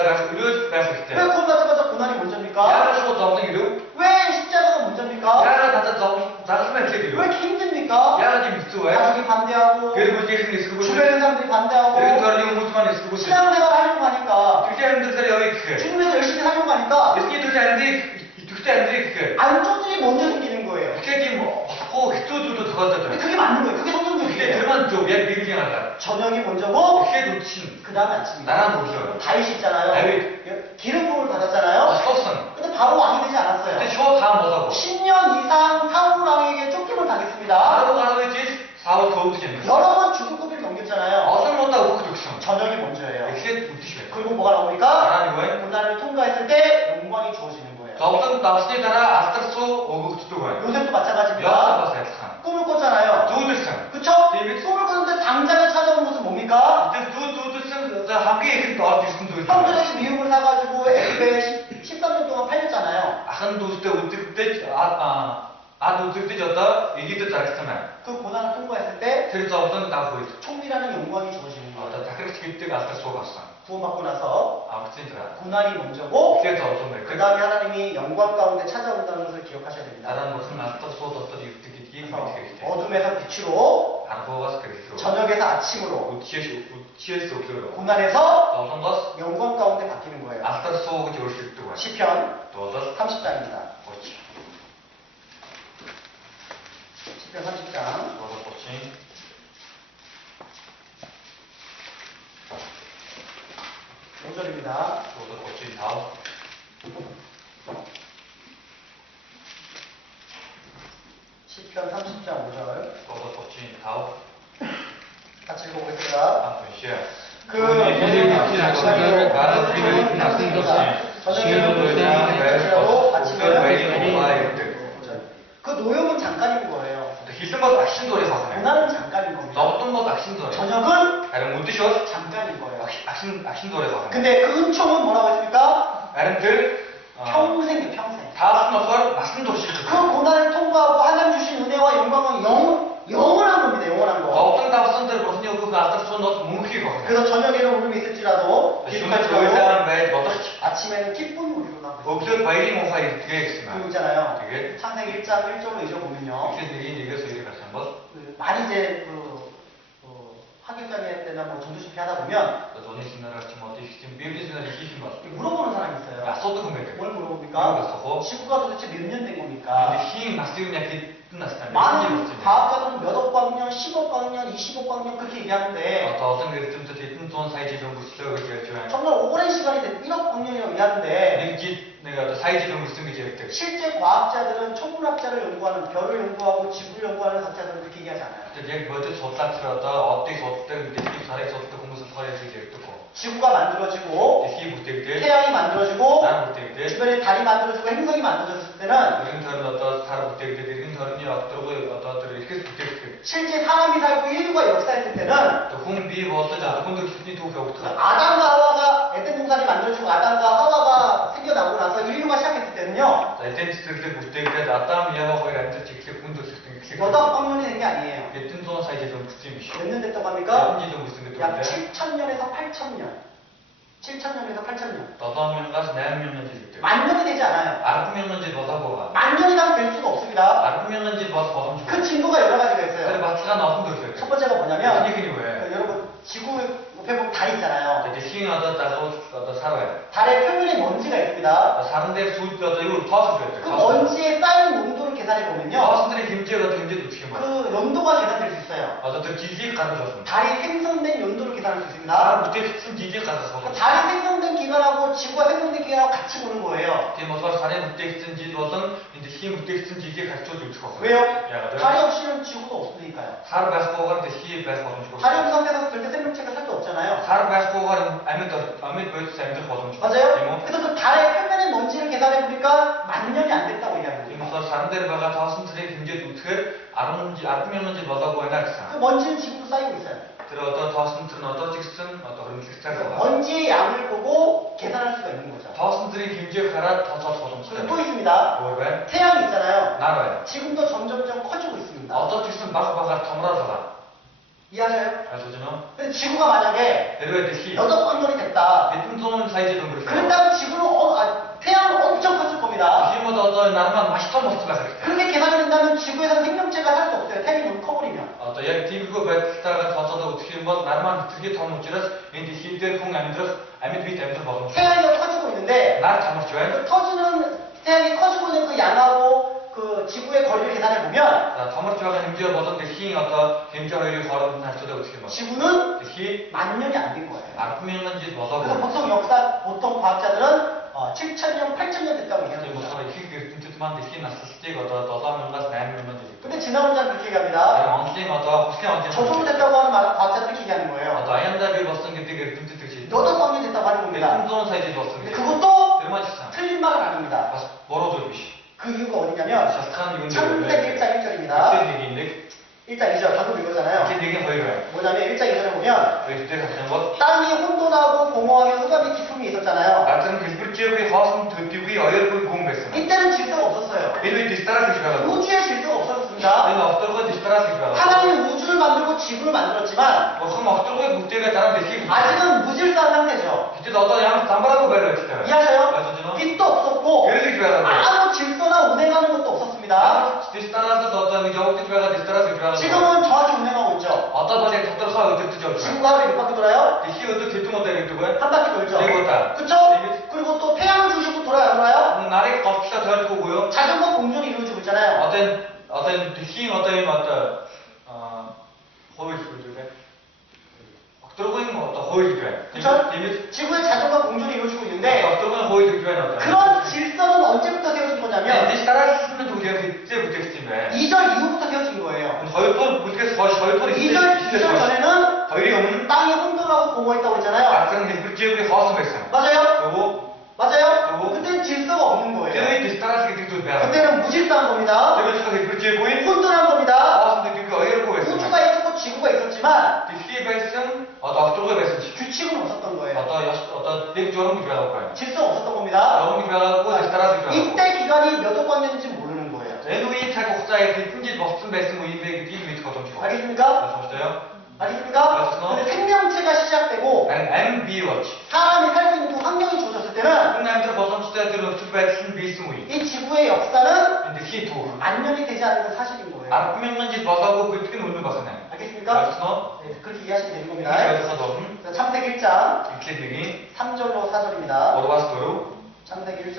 왜 구원받자마자 고난이 먼저입니까? 야, 쇼 잡는 게 왜 십자가가 먼저입니까? 야, 다다 잡으면 왜 되게. 이렇게 힘듭니까? 야, 지금 있어 왜? 가족이 반대하고 그리고 이제 그 있고 주변의 사람들이 반대하고 그리고 다른 무슨 있고 신앙생활을 하려고 하니까 그게 안 되더라 여기 그. 주님에서 열심히 하려고 하니까 이게 도대체 안 돼. 도대체 안 돼. 그. 안쪽들이 먼저 생기는 거예요. 그게 지금 그쪽도 더 근데 가다. 그게 맞는 거예요. 그게 그게 성경적이에요. 들만 좀 얘 비비게 하다. 저녁이 먼저고 그게 놓친. 그 다음에 아침입니다. 나랑 놓쳐. 다윗이 있잖아요. 다윗. 기름 부음을 받았잖아요. 썼선. 근데 바로 왕이 되지 않았어요. 근데 쇼다 못하고. 10년 이상 사울 왕에게 쫓김을 당했습니다. 바로 가라지 사고 더 웃겠네. 여러 번 죽을 고비를 넘겼잖아요. 어떤 못하고 그 독성. 저녁이 먼저예요. 그게 웃기시네. 그리고 뭐가 나옵니까? 하나님 왜? 고난을 통과했을 때 영광이 주어지는 거예요. 더 어떤 답시에 따라 아스타소 오고 듣고 가요. 요셉도 여섯 마찬가지입니다. 봤어요. 참. 꿈을 꿨잖아요. 두드성. 그쵸? 데이비드. 꿈을 꿨는데 당장에 찾아온 것은 뭡니까? 두드성 한국에 그 어디서 도 형들에게 미움을 사가지고 애굽에 13년 동안 팔렸잖아요. 한 도스때 우뜨 때 우뜨 때 졌다 얘기도 잘했잖아요. 그 고난을 통과했을 때 그래서 어떤 다 보이죠. 총리라는 영광이 주어지는 거예요. 다 그렇게 그때 아스타소 갔어. 구원받고 나서 아무튼더라. 고난이 먼저고 그게 더 어떤 거. 그 다음에 하나님이 영광 가운데 찾아온다는 것을 기억하셔야 됩니다. 다른 무슨 아스타소 어떤 이렇게 그래서 어둠에서 빛으로 안보가서 그랬어. 저녁에서 아침으로 우치에서 없어요. 고난에서 어떤 것? 영광 가운데 바뀌는 거예요. 아스타소 그게 올수 있고. 시편 또 30장입니다. 그렇지. 시편 30장 또 그렇지. 5절입니다. 또 그렇지. 다음. 시편 30장 5절 또 그렇지. 다음. 같이 읽어보겠습니다. 한 분씩. 그 저녁을 나는 비밀을 낳은 것이 저녁으로 아침에 그 노역은 잠깐인 거예요. 희생과 악신도에 가네. 고난은 잠깐인 겁니다. 어떤 것 악신도에. 저녁은 아름 못 드셔? 잠깐인 거예요. 악신도에 가네. 근데 그 은총은 뭐라고 했습니까? 아름들 평생이에요, 평생. 다 숨어서 악신도 시죠. 그 고난을 통과하고 하나님 주신 은혜와 영광은 영원한 겁니다. 영원한 거. 어떤 답선들 무슨 그 아스타 손 뭉키고. 그래서 저녁에는 울음이 있을지라도 정말 기쁨할지라도 좋은 매 어떻게? 아침에는 기쁨이 우리로 나고 없을 바이리 모사 이렇게 있으나. 그리고 있잖아요. 되게 창세기 1장 1절로 읽어보면요. 이렇게 얘기해서 이렇게 가서 한번. 많이 이제 학교장애 때나 뭐 전도식회 하다 보면 전에 신나라 같이 뭐 지금 비밀 신나라 이기신 거. 물어보는 사람이 있어요. 야 써도 금액. 뭘 물어봅니까? 지구가 도대체 몇 년 된 겁니까? 근데 힘 맞으면 약간 끝났을 많은 과학자들은 몇억 광년, 10억 광년, 20억 광년 그렇게 얘기하는데 어떤 게 좀 더 대뜸 돈 사이즈 정도 쓰고 그랬죠. 정말 오랜 시간이 돼 1억 광년이라고 얘기하는데 내가 사이즈 정도 쓴 게 제일 실제 과학자들은 천문학자를 연구하는 별을 연구하고 지구를 연구하는 학자들은 그렇게 얘기하지 않아요. 이제 먼저 줬다 틀었다 어떻게 줬다 근데 잘해 줬다 공부서 서에서 제일 듣고 지구가 만들어지고 이게 못되게 태양이 만들어지고 나는 못되게 주변에 달이 만들어지고 행성이 만들어졌을 때는 이런 다른 어떤 다른 못되게 이런 다른이 어떤 어떤 이렇게 못되게 실제 사람이 살고 인류가 역사했을 때는 또 홍비 뭐 어쩌자 홍도 기준이 두 개부터 아담과 하와가 에덴 동산이 만들어지고 아담과 하와가 생겨나고 나서 인류가 시작했을 때는요. 에덴스들 때 못되게 아담 이하고 거의 앉아 직접 군도 system 몇억 광년이 된 게 아니에요. 예튼 돈 사이즈 좀 붙임이시 몇 년 됐다고 합니까? 연지 좀 무슨 게 약 돈데 7,000년에서 8,000년. 7,000년에서 8,000년. 7,000년에서 8,000년 지속돼요. 만년이 되지 않아요. 9,000년 뭐다고가. 만년이나 될 수가 없습니다. 9,000년 뭐다 그 징후가 여러 가지가 있어요. 그래 마트가 나온 거 첫 번째가 뭐냐면 이게 왜? 여러분 지구 옆에 보면 달 있잖아요. 이제 시행하다 따서 살아요. 달의 표면에 먼지가 있습니다. 사는데 수입가도 이걸 더서 줘야 돼. 그 먼지에 쌓인 농도를 계산해 보면요. 더선들이 김치가 경제도 어떻게 말해? 그 연도가 계산될 수 있어요. 더 지지에 가져줬습니다. 달이 생성된 연도를 계산할 수 있습니다. 밑에 쓴 지지에 가져서. 달이 생성된 기간하고 지구가 생성된 기간하고 같이 보는 거예요. 지금 뭐 달에 밑에 쓴 지지로선 이제 시 밑에 쓴 지지에 같이 줄 수가 없어요. 왜요? 달이 없이는 지구가 없으니까요. 살 배스코가 이제 시 배스코가 좀 달이 없는 상태에서 절대 생명체가 살 수 없잖아요. 살 배스코가 아메도 샘들 거좀 맞아요? 그래서 그 달의 표면의 먼지를 계산해 보니까 만년이 안 됐다고 얘기하는 거예요. 그래서 사람들이 봐가 더선들이 경제 우트 아르면지 뭐다고 해나 그 먼지는 지금도 쌓이고 있어요. 들어 더선들은 직선 그런 식사가 먼지의 양을 보고 계산할 수가 있는 거죠. 더선들이 경제 가라 더좀 그리고 또 있습니다. 왜? 태양이 있잖아요. 나라요. 지금도 점점점 커지고 있습니다. 직선 막 더물어서가 이해하셔요? 알죠? 근데 지구가 만약에 여덟 광년이 됐다. 몇분 사이즈도 그렇게. 그런다면 지구는 태양은 엄청 커질 겁니다. 지금보다 나만 맛있다 먹었다 그렇게 계산이 된다면 지구에서는 생명체가 살 수 없어요. 태양이 너무 커버리면. 약 디비고 베트다가 더서도 어떻게 뭐 나만 어떻게 더 못지라서 인디 실대 공 안들어서 아미 비 때문에 먹은. 태양이 커지고 있는데 날 잡았죠. 그 터지는 태양이 커지고 있는 그 양하고 그 지구의 거리를 계산해 보면 더머지가 힘겨 먹은 데 힘이 힘겨를 걸은 날짜도 어떻게 뭐. 지구는 만년이 안 된 거예요. 아프면은지 그래서 보통 과학자들은 7,000년, 8,000년 됐다고 얘기합니다. 근데 지나온 자는 그렇게 얘기합니다. 저 정도 됐다고 하는 과학자들이 얘기하는 거예요. 여덟 광년 됐다고 하는 겁니다. 근데 그것도 틀린 말은 아닙니다. 그 이유가 어디냐면 창세기 1장 1절입니다. 1장 2절 방금 읽었잖아요. 뭐냐면 1장 2절에 보면 땅이 혼돈하고 공허하며 흑암의 깊음이 있었잖아요. 이때는 질서가 없었어요. 우주의 질서가 없었습니다. 하나님이 우주를 만들고 지구를 만들었지만 아직은 무질서한 상태죠. 이해하셔요? 빛도 없었고 아무 질서나 운행하는 것도 없었습니다. 지금은 정확히 운행하고 있죠. 지구가 하루에 몇 바퀴 돌아요? 한 바퀴 돌죠. 그쵸? 그리고 또 태양을 중심으로 돌아요, 안 돌아요? 자전거 공존이 이루어지고 있잖아요. 그쵸? 지구의 자전거 공존이 이루어지고 있는데 그런 질서는 언제부터 세워진 거냐면 2절 이후부터 세워진 거예요. 2절 전에는 땅이 혼돈하고 공허했다고 했잖아요. 맞아요? 그때는 질서가 없는 거예요. 그때는 무질서한 겁니다. 혼돈한 겁니다. 우주가 있었고 지구가 있었지만 규칙은 없었던 거예요. 질서가 없었던 겁니다. 이때 기간이 몇 억 광년인지 모르는 거예요. 알겠습니까? 근데 생명체가 시작되고 사람이 살 수 있는 그 환경이 주어졌을 때는 이 지구의 역사는 만년이 되지 않는 건 사실인 거예요. 알겠습니까? 네, 그렇게 이해하시면 되는 겁니다. 자, 창세기 1장 3절로 4절입니다. 창세기 1장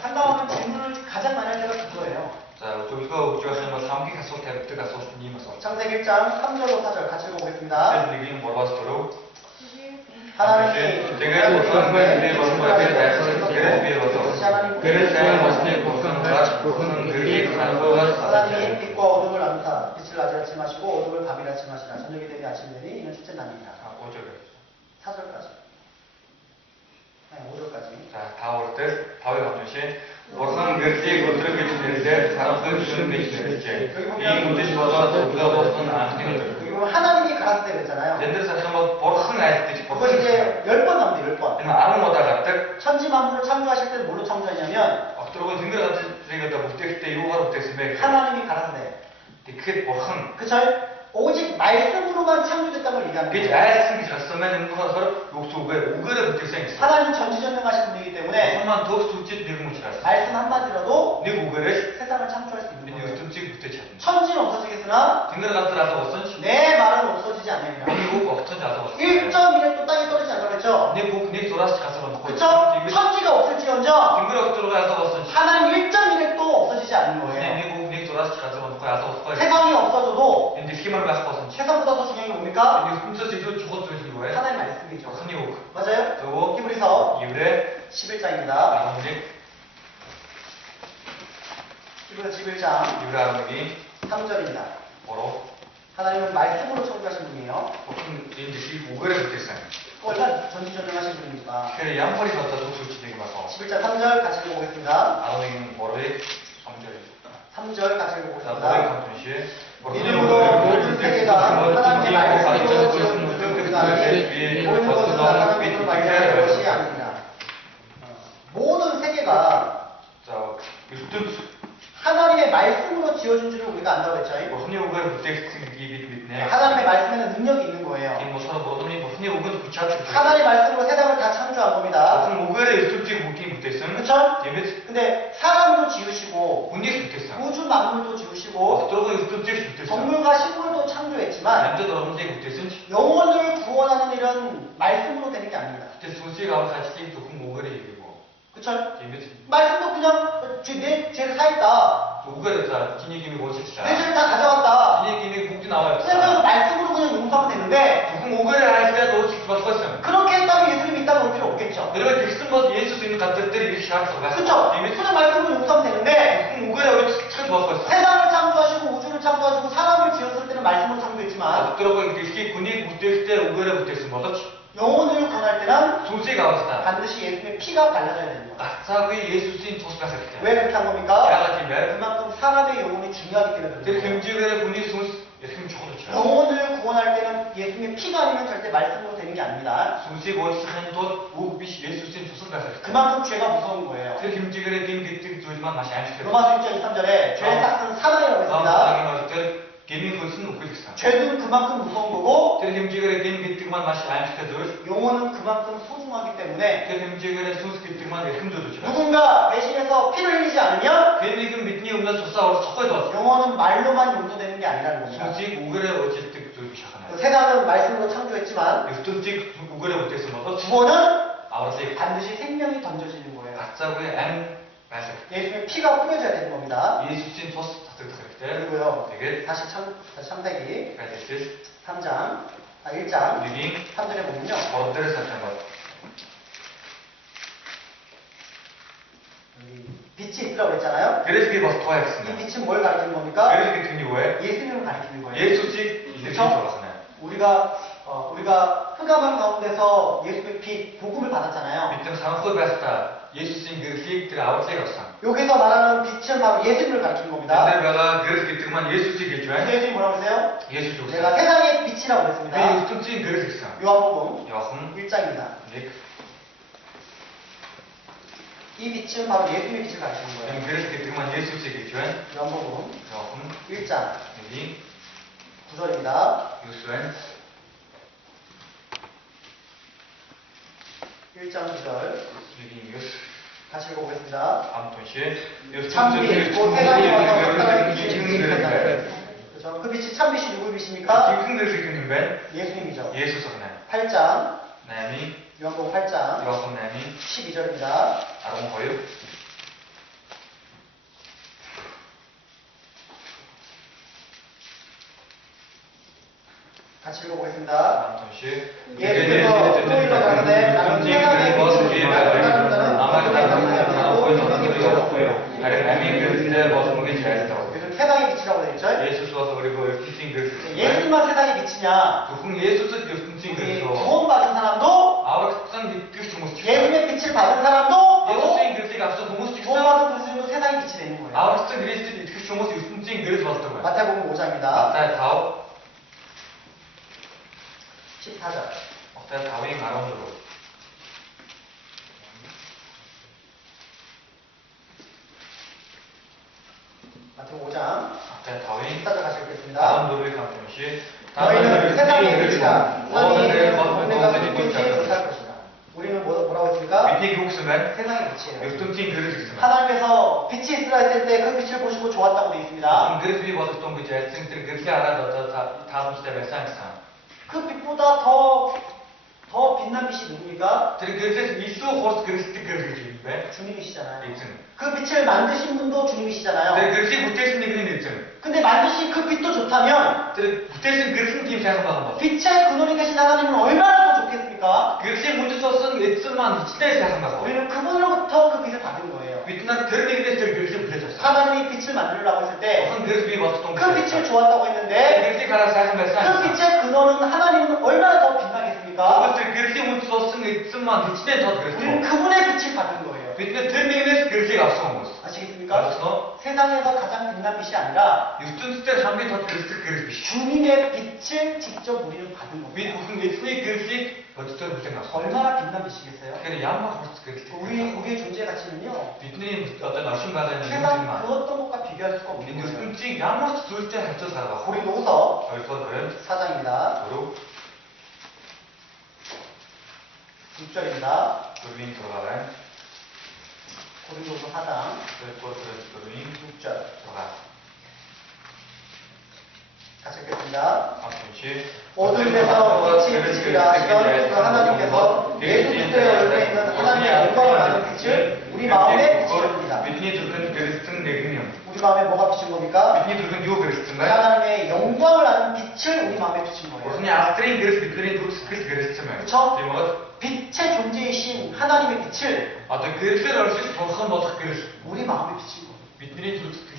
상담하면 질문을 가장 많이 할 때가 그거예요. 창세기 1장 3절로 4절 같이 읽어보겠습니다. 하나님이 빛과 어둠을 나누사 빛을 낮에 아침 하시고 어둠을 밤이 아침 하시라. 저녁이 되니 아침이 되니 이는 첫째 날이니라. 4절까지. 네, 5절까지. 자, 다 올 때, 다윗 감독신, 보상 멸지 고트를 비추는데 사람들 주는 비추는데 이 문제시 봐서 누가 벗은 안생을 그리고 하나님이 가라사 때 그랬잖아요. 젠들에서 한번 보상 아이들이 그거 이제 10번 나옵니다. 10번. 아무 못다 갔다. 천지 만물을 창조하실 때 뭘로 창조하냐면 앞으로 징그러 같은 저희가 다 못될 때 이거가 못됐으면 하나님이 가라사 때. 그게 보상. 그쵸? 오직 말씀으로만 창조됐다는 걸 얘기하는 Гэж 거예요. айсан гэж асуумаар энэ болохоор 욕с үгээр үгээрээ бүтээсэн гэсэн. 하나님 전지전능하신 분이기 때문에 Хамаа төгс үчид нэгэн учраас 말씀 한마디라도 нэг үгээрээ 세상을 창조할 수 있는 энэ 거예요. ертөнцийг бүтээж чадна. 천지는 없어지겠으나 Тэнгэр газар алга болсон ч 내 말은 없어지지 않느니라. хүний үг огцон алга болсон. 1.1도 땅에 떨어지지 않는다고 했죠? Нэг үг нэг зураас ч газар болохгүй. 그쵸? 천지가 없을지언정 Тэнгэр огцороо алга болсон ч 하나님 1.1도 없어지지 않는 거예요. нэг үг нэг зураас ч газар болохгүй алга болохгүй. 세상이 없어져도 Энэ дэлхиймар байх болсон ч 세상보다 더 중요한 게 뭡니까? энэ ертөнцөөс илүү чухал зүйл нь юу вэ? 하나님 말씀이죠. Бурхны үг. 맞아요? 그리고 히브리서 Еврей 11장입니다. 11 히브리서 11장 Еврей 11 3절입니다. 뭐로? 하나님은 말씀으로 창조하신 분이에요. Бурхан энэ дэлхийг үгээрээ бүтээсэн. 얼마나 전지전능하신 분입니까? Тэгэхээр ямар их одоо төгс үчнийг басаа. 11장 3절 같이 읽어보겠습니다. 11 3-의 3절. 3절 같이 자, 읽어보겠습니다. 노래 감동시. 이름으로 모든 세계가 하나님의 말씀으로 지어진 그 안에 보이는 것은 사람으로 말미암은 것이 아니니라. 모든 세계가 자, ертөнц 하나님의 말씀으로 지어진 줄을 우리가 안다고 했죠. Бурхны үгээр бүтээгдсэн гэдгийг бид мэднэ. 하나님의 말씀에는 능력이 있는 거예요. Энэ болохоор Бурхны үгэнд хүч чаддаг. 하나님의 말씀으로 세상을 다 창조한 겁니다. Бурхан үгээрээ ертөнцийг бүгдийг бүтээсэн. 그렇죠? Тийм биз? 근데 사람도 지으시고 хүнийг бүтээсэн. 우주 만물도 지으시고 Доторгоо ертөнцийг бүтээсэн. 동물과 식물도 창조했지만 Амьтад органыг бүтээсэн ч 영혼을 구원하는 일은 말씀으로 되는 게 아닙니다. тэр сүнсийг авах ажлыг зөвхөн үгээрээ хийгээгүй. 그렇죠? Тийм биз? 말씀도 그냥 내 죄를 사했다. үгээр за чиний гимиг уучлаа. 내 죄를 다 가져왔다. чиний гимиг бүгд нь аваад 그래서 말씀으로 그냥 용서하면 되는데 зөвхөн үгээрээ хайрлаад уучлах болохгүй. 그렇게 했다면 예수님 이 땅에 올 필요 없겠죠. тэрээр тэгсэн бол Есүс энэ газар дээр ирэх шаардлага байхгүй. 그렇죠? Тийм биз? 그냥 말씀으로 용서하면 되는데 зөвхөн үгээрээ уучлах болохгүй. 세상을 창조하시고 우주를 창조하시고 사람을 지었을 때는 말씀으로 창조했지만 도торгоо дэлхийг хүнийг бүтээхдээ үгээрээ бүтээсэн боловч 영혼을 구원할 때는 сүнсийг авахдаа 반드시 예수님의 피가 발라져야 되는 거예요. гацаагүй Есүсийн тус байх хэрэгтэй. 왜 그렇게 한 겁니까? яагаад тийм бэ? 그만큼 사람의 영혼이 중요하기 때문에 тэр 그래요. хэмжээгээр хүний сүнс эрхэм чухал учраас. 영혼을 구원할 때는 예수님의 피가 아니면 절대 말씀으로 되는 게 아닙니다. сүнсийг уучлахын тулд үг биш Есүсийн тусал байх хэрэгтэй. 그만큼 죄가 무서운 거예요. тэр хэмжээгээр гин гэдэг зүйл маань маш аимшигтай. 로마서 6장 23절에 죄의 삭은 사망이라고 했습니다. тэр гмийн хөлс нь үхэл гэсэн. 죄는 그만큼 무서운 거고 тэр хэмжээгээр гин гэдэг маань маш аимшигтай зүйл. 영혼은 그만큼 소중하기 때문에 тэр хэмжээгээр сүнс гэдэг маань эрхэм зүйл учраас. 누군가 대신해서 피를 흘리지 않으면 хэн нэгэн бидний өмнөөс тусаа урсахгүй бол 영혼은 말로만 용서되는 게 아니라는 겁니다. сүнсийг үгээрээ уучлдаг зүйл биш хана. 세상은 말씀으로 창조했지만 ертөнцийг үгээрээ бүтээсэн боловч 구원은 авралыг 반드시 생명이 던져지는 거예요. гацаагүй амь байх хэрэгтэй. 예수님의 피가 뿌려져야 되는 겁니다. Есүсийн тус татагдах хэрэгтэй. 그리고요. тэгээд 다시 창세기 Галилеяс 3장, 1장 1-ийн 3절에 보면요. 3 дээрээс хатан бол 빛이 있으라고 했잖아요. гэрэл би бас туяа гэсэн 이 байна. 빛은 뭘 가리키는 겁니까? гэрэл гэдэг нь юу вэ? 예수님을 가리키는 거예요. Есүсийг илэрхийлж байгаа юм. 우리가 흑암한 가운데서 예수의 빛, 복음을 받았잖아요. бид нар санахгүй байхдаа Есүсийн гэрлийг тэр авралыг авсан. 여기서 말하는 빛은 바로 예수님을 가리키는 бид 겁니다. нар байгаа гэрэл гэдэг маань Есүсийг хэлж байна. 예수님이 뭐라고 했어요? Есүс юу 내가 гэсэн? 세상의 빛이라고 би 했습니다. ертөнцийн гэрэл гэсэн. 요한복음 Йохан 1장입니다. 1. 이 빛은 바로 예수님의 빛을 가리키는 거예요. энэ гэрэл гэдэг маань Есүсийг хэлж байна. 요한복음 Йохан 1장 1-ийн 9절입니다. 9 байна. 1장 9절 1-ийн 9. 같이 읽어보겠습니다. 함 동시에 참빛 곧 세상에 와서 어떤 빛이 ертөнцийн 있는가요? 그렇죠? 그 빛이 참빛이 누구의 빛입니까? Жинхэнэ гэрэл гэдэг юм байна. 예수님이죠. Есүс байна. 8장 8-ийн 요한복음 8장 Йохан 8-ийн 12절입니다. 12. 같이 읽어보겠습니다. 함 동시에 예수께서 또 일어나시되 나는 세상의 빛이니 나를 따르는 자는 아마도 세상에 나는 없고 없고 세상에 빛이 없고요. 다른 남인 그릇에 벗어먹이 잘했다고. 요즘 세상의 빛이라고 되어 있죠? 예수스 와서 그리고 ертөнцийн гэрэл. 예수님만 세상의 빛이냐? зөвхөн Есүсэд ертөнцийн 우리 гэрэл. 구원받은 사람도 аврагдсан гэдэг хүмүүс ч гэсэн. 예수님의 빛을 받은 사람도 Есүсийн гэрлийг авсан хүмүүс ч гэсэн. 구원받은 그리스도인도 세상의 빛이 되는 거예요. аврагдсан Христэд итгэж хүмүүс ертөнцийн гэрэл болдог байна. 마태복음 5장입니다. Матай 5 14절. Матай 5-ийн 14. 마태복음 5장 자, 다윈 14절 같이 읽겠습니다. 다음 노를 감동시 너희는 세상의 빛이라 모든 선이 데를 내가 벗어나지 빛이 못하게 못할 것이다. 우리는 뭐라고 했습니까? 밑에 욕쓰면 세상의 빛이에요. 역동진 그릇 있으면 하나님께서 빛이 있으라 했을 때 그 빛을 보시고 좋았다고 되어 있습니다. 그릇 위 벗었던 그 재생들이 그릇이 알아서 다음 시대에 쌍쌍 그 빛보다 더 빛난 빛이 누굽니까? 그 그릇에서 미소 호스 그릇 그릇이 주님이시잖아요. 있음 그 빛을 만드신 분도 주님이시잖아요. 그 그릇이 못되신 얘기는 있음 근데 만드신 그 빛도 좋다면 그 못되신 그릇은 팀 생각하는 거 빛의 근원이 되신 하나님은 얼마나 더 좋겠습니까? 그릇이 먼저 썼은 있음만 시대에 생각하는 거 우리는 그분으로부터 그 빛을 받은 거예요. 빛나 그릇 얘기에서 그릇이 불려졌어 하나님이 빛을 만들려고 했을 때 한 그릇 위 벗었던 그 빛을 좋았다고 했는데 그릇이 갈아서 생각하면 그 빛의 근원은 하나님은 얼마나 더 빛나겠습니까? 그것을 그릇이 먼저 썼은 있음만 시대에 더 우리는 그랬어 그분의 빛을 받은 거예요. 빛나 그릇 얘기에서 그릇이 앞서온 거지 아시겠습니까? 알았어? 세상에서 가장 빛난 빛이 아니라 유스턴 시대 한개 더 그릇이 주님의 빛을 직접 우리는 받은 vid 겁니다. 무슨 예수의 그릇이 어쨌든 무슨 거 얼마나 빛난 빛이겠어요? 그냥 양만 호스 그릇이 우리의 존재 가치는요. 빛님 어떤 어신가다는 세상 인생만 그 어떤 것과 비교할 수가 없는 거예요. 유스턴 찡 양만 줄때 할줄 살아가 고린도후서 벌써 그런 4장입니다. 도로 6절입니다. 그린 들어가라 고린도후서 4장 그리고 그린 6절 들어가 같이 읽겠습니다. 아픈시 모든 데서 빛이 비치리라 하시던 그 하나님께서 예수 그리스도의 얼굴에 있는 하나님의 영광을 아는 빛을 우리 마음에 비치십니다. 빛이 들은 그릇은 내기념 우리 마음에 뭐가 비친 겁니까? 빛이 들은 요 그릇은 하나님의 영광을 아는 빛을 우리 마음에 비친 거예요. 무슨 아스트린 그릇 빛들이 두스 그릇은 그쵸? 이모 빛의 존재이신 하나님의 빛을 어떤 그릇을 얼수 조금 더 그릇 우리 마음에 비친 거예요. 빛들이 두스 그릇을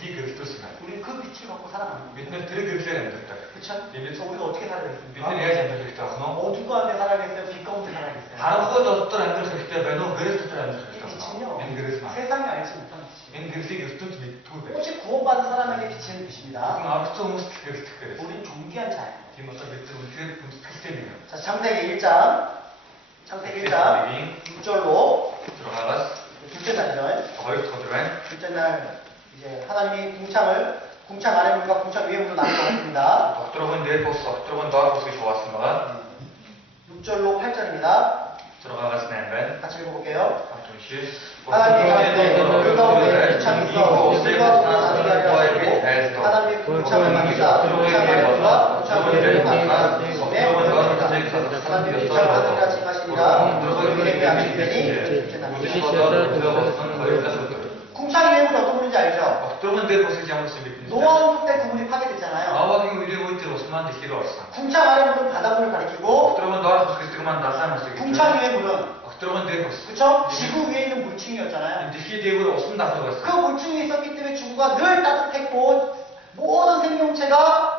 우리는 그 빛을 갖고 살아가는 거예요. 빛은 들은 그릇을 만들었다 그쵸? 예를 그래서 우리가 어떻게 살아야겠습니까? 빛은 해야지 안 되겠다 어두 가운데 살아야겠어요? 빛 가운데 살아야겠어요? 다른 것도 어떤 안 되겠다 매너 그릇도 안 이 되겠다 빛은요, 인 그릇만 세상이 알지 못하는 빛이에요. 인 그릇이 유스턴 두배 오직 구원받은 사람에게 비치는 빛입니다. 그럼 아무튼 무슨 그릇 우린 존귀한 자예요. 이모서 밑으로 그 스테이면 자, 창세기 1장 6절로 들어가서 둘째 날이죠. 벌써 들어간 둘째 날 이제 하나님이 궁창 아래 물과 궁창 위에 물로 나누었습니다. 덕들어본 내 보스 덕들어본 너와 보스 좋았습니다 6절로 8절입니다. 들어가서 내면 같이 읽어볼게요. 박준씨 하나님이 가시되 그 가운데 궁창이 있어 물과 물로 나누게 하려 하시고 하나님이 궁창을 만드사 궁창 아래 물과 궁창 위에 물로 나누사 대신에 하나님이 궁창을 하늘같이 하시니라 우리에게 아시되니 둘째 날이죠. 궁창 위에 물이 어떤 물인지 알죠? 덕들어본 내 보스 잘못습니다 노아왕국 때 그물이 파괴됐잖아요. 나와긴 우리 보이때 오스만 되기로 왔어 궁창 아래 물은 바닷물을 가리키고 덕들어본 너와 보스 그만 나사는 궁창 위에 물은 덕들어본 내 보스 그쵸? 지구 위에 있는 물층이었잖아요. 이제 대우로 없음 다 들어갔어 그 물층이 있었기 때문에 지구가 늘 따뜻했고 모든 생명체가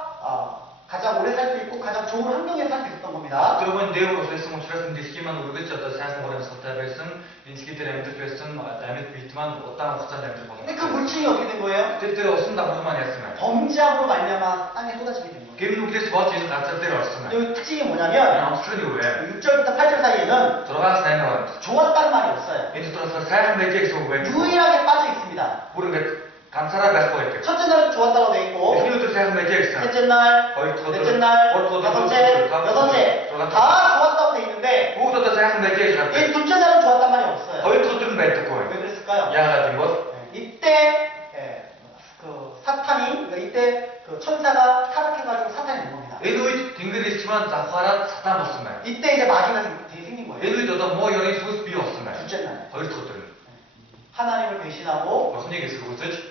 가장 오래 살 수 있고 가장 좋은 환경에 살 수 있었던 겁니다. 덕들어본 내우로 없었으면 출했은 디시만 우르겠죠 어떤 사상 거는 섰다 뱃은 인스키들 엠드 뱃은 남의 비트만 어떤 확산 엠드 근데 그 물층이 어떻게 된 거예요? 그때 없음 다 그만 했으면 범죄함으로 말미암아 땅에 쏟아지게 된 거예요. 게임 누구에서 버티는 가짜대로 왔으면 여기 특징이 뭐냐면 엄청이 왜 6절부터 8절 사이에는 들어가서 내면 좋았다는 말이 없어요. 인스 들어서 사양 매직에서 왜 유일하게 빠져 있습니다. 모르겠 감사라 가서 했대 첫째 날은 좋았다고 돼 있고 이것도 사양 매직에서 셋째 날, 넷째 날, 여섯째 다 좋았다고 돼 있는데 모두도 사양 매직에서 이 둘째 날은 좋았단 말이 없어요. 거의 토들은 뱉고 왜 그랬을까요? 야가진 것 이때 그 사탄이 그러니까 이때 그 천사가 타락해가지고 사탄이 된 겁니다. 에누이 딩글이 있지만 자화라 사단 없으면 이때 이제 마귀가 생긴 거예요. 에누이 저도 뭐 열이 소스 비 없으면 둘째 날 거의 토들 하나님을 배신하고 무슨 얘기 쓰고 있었지?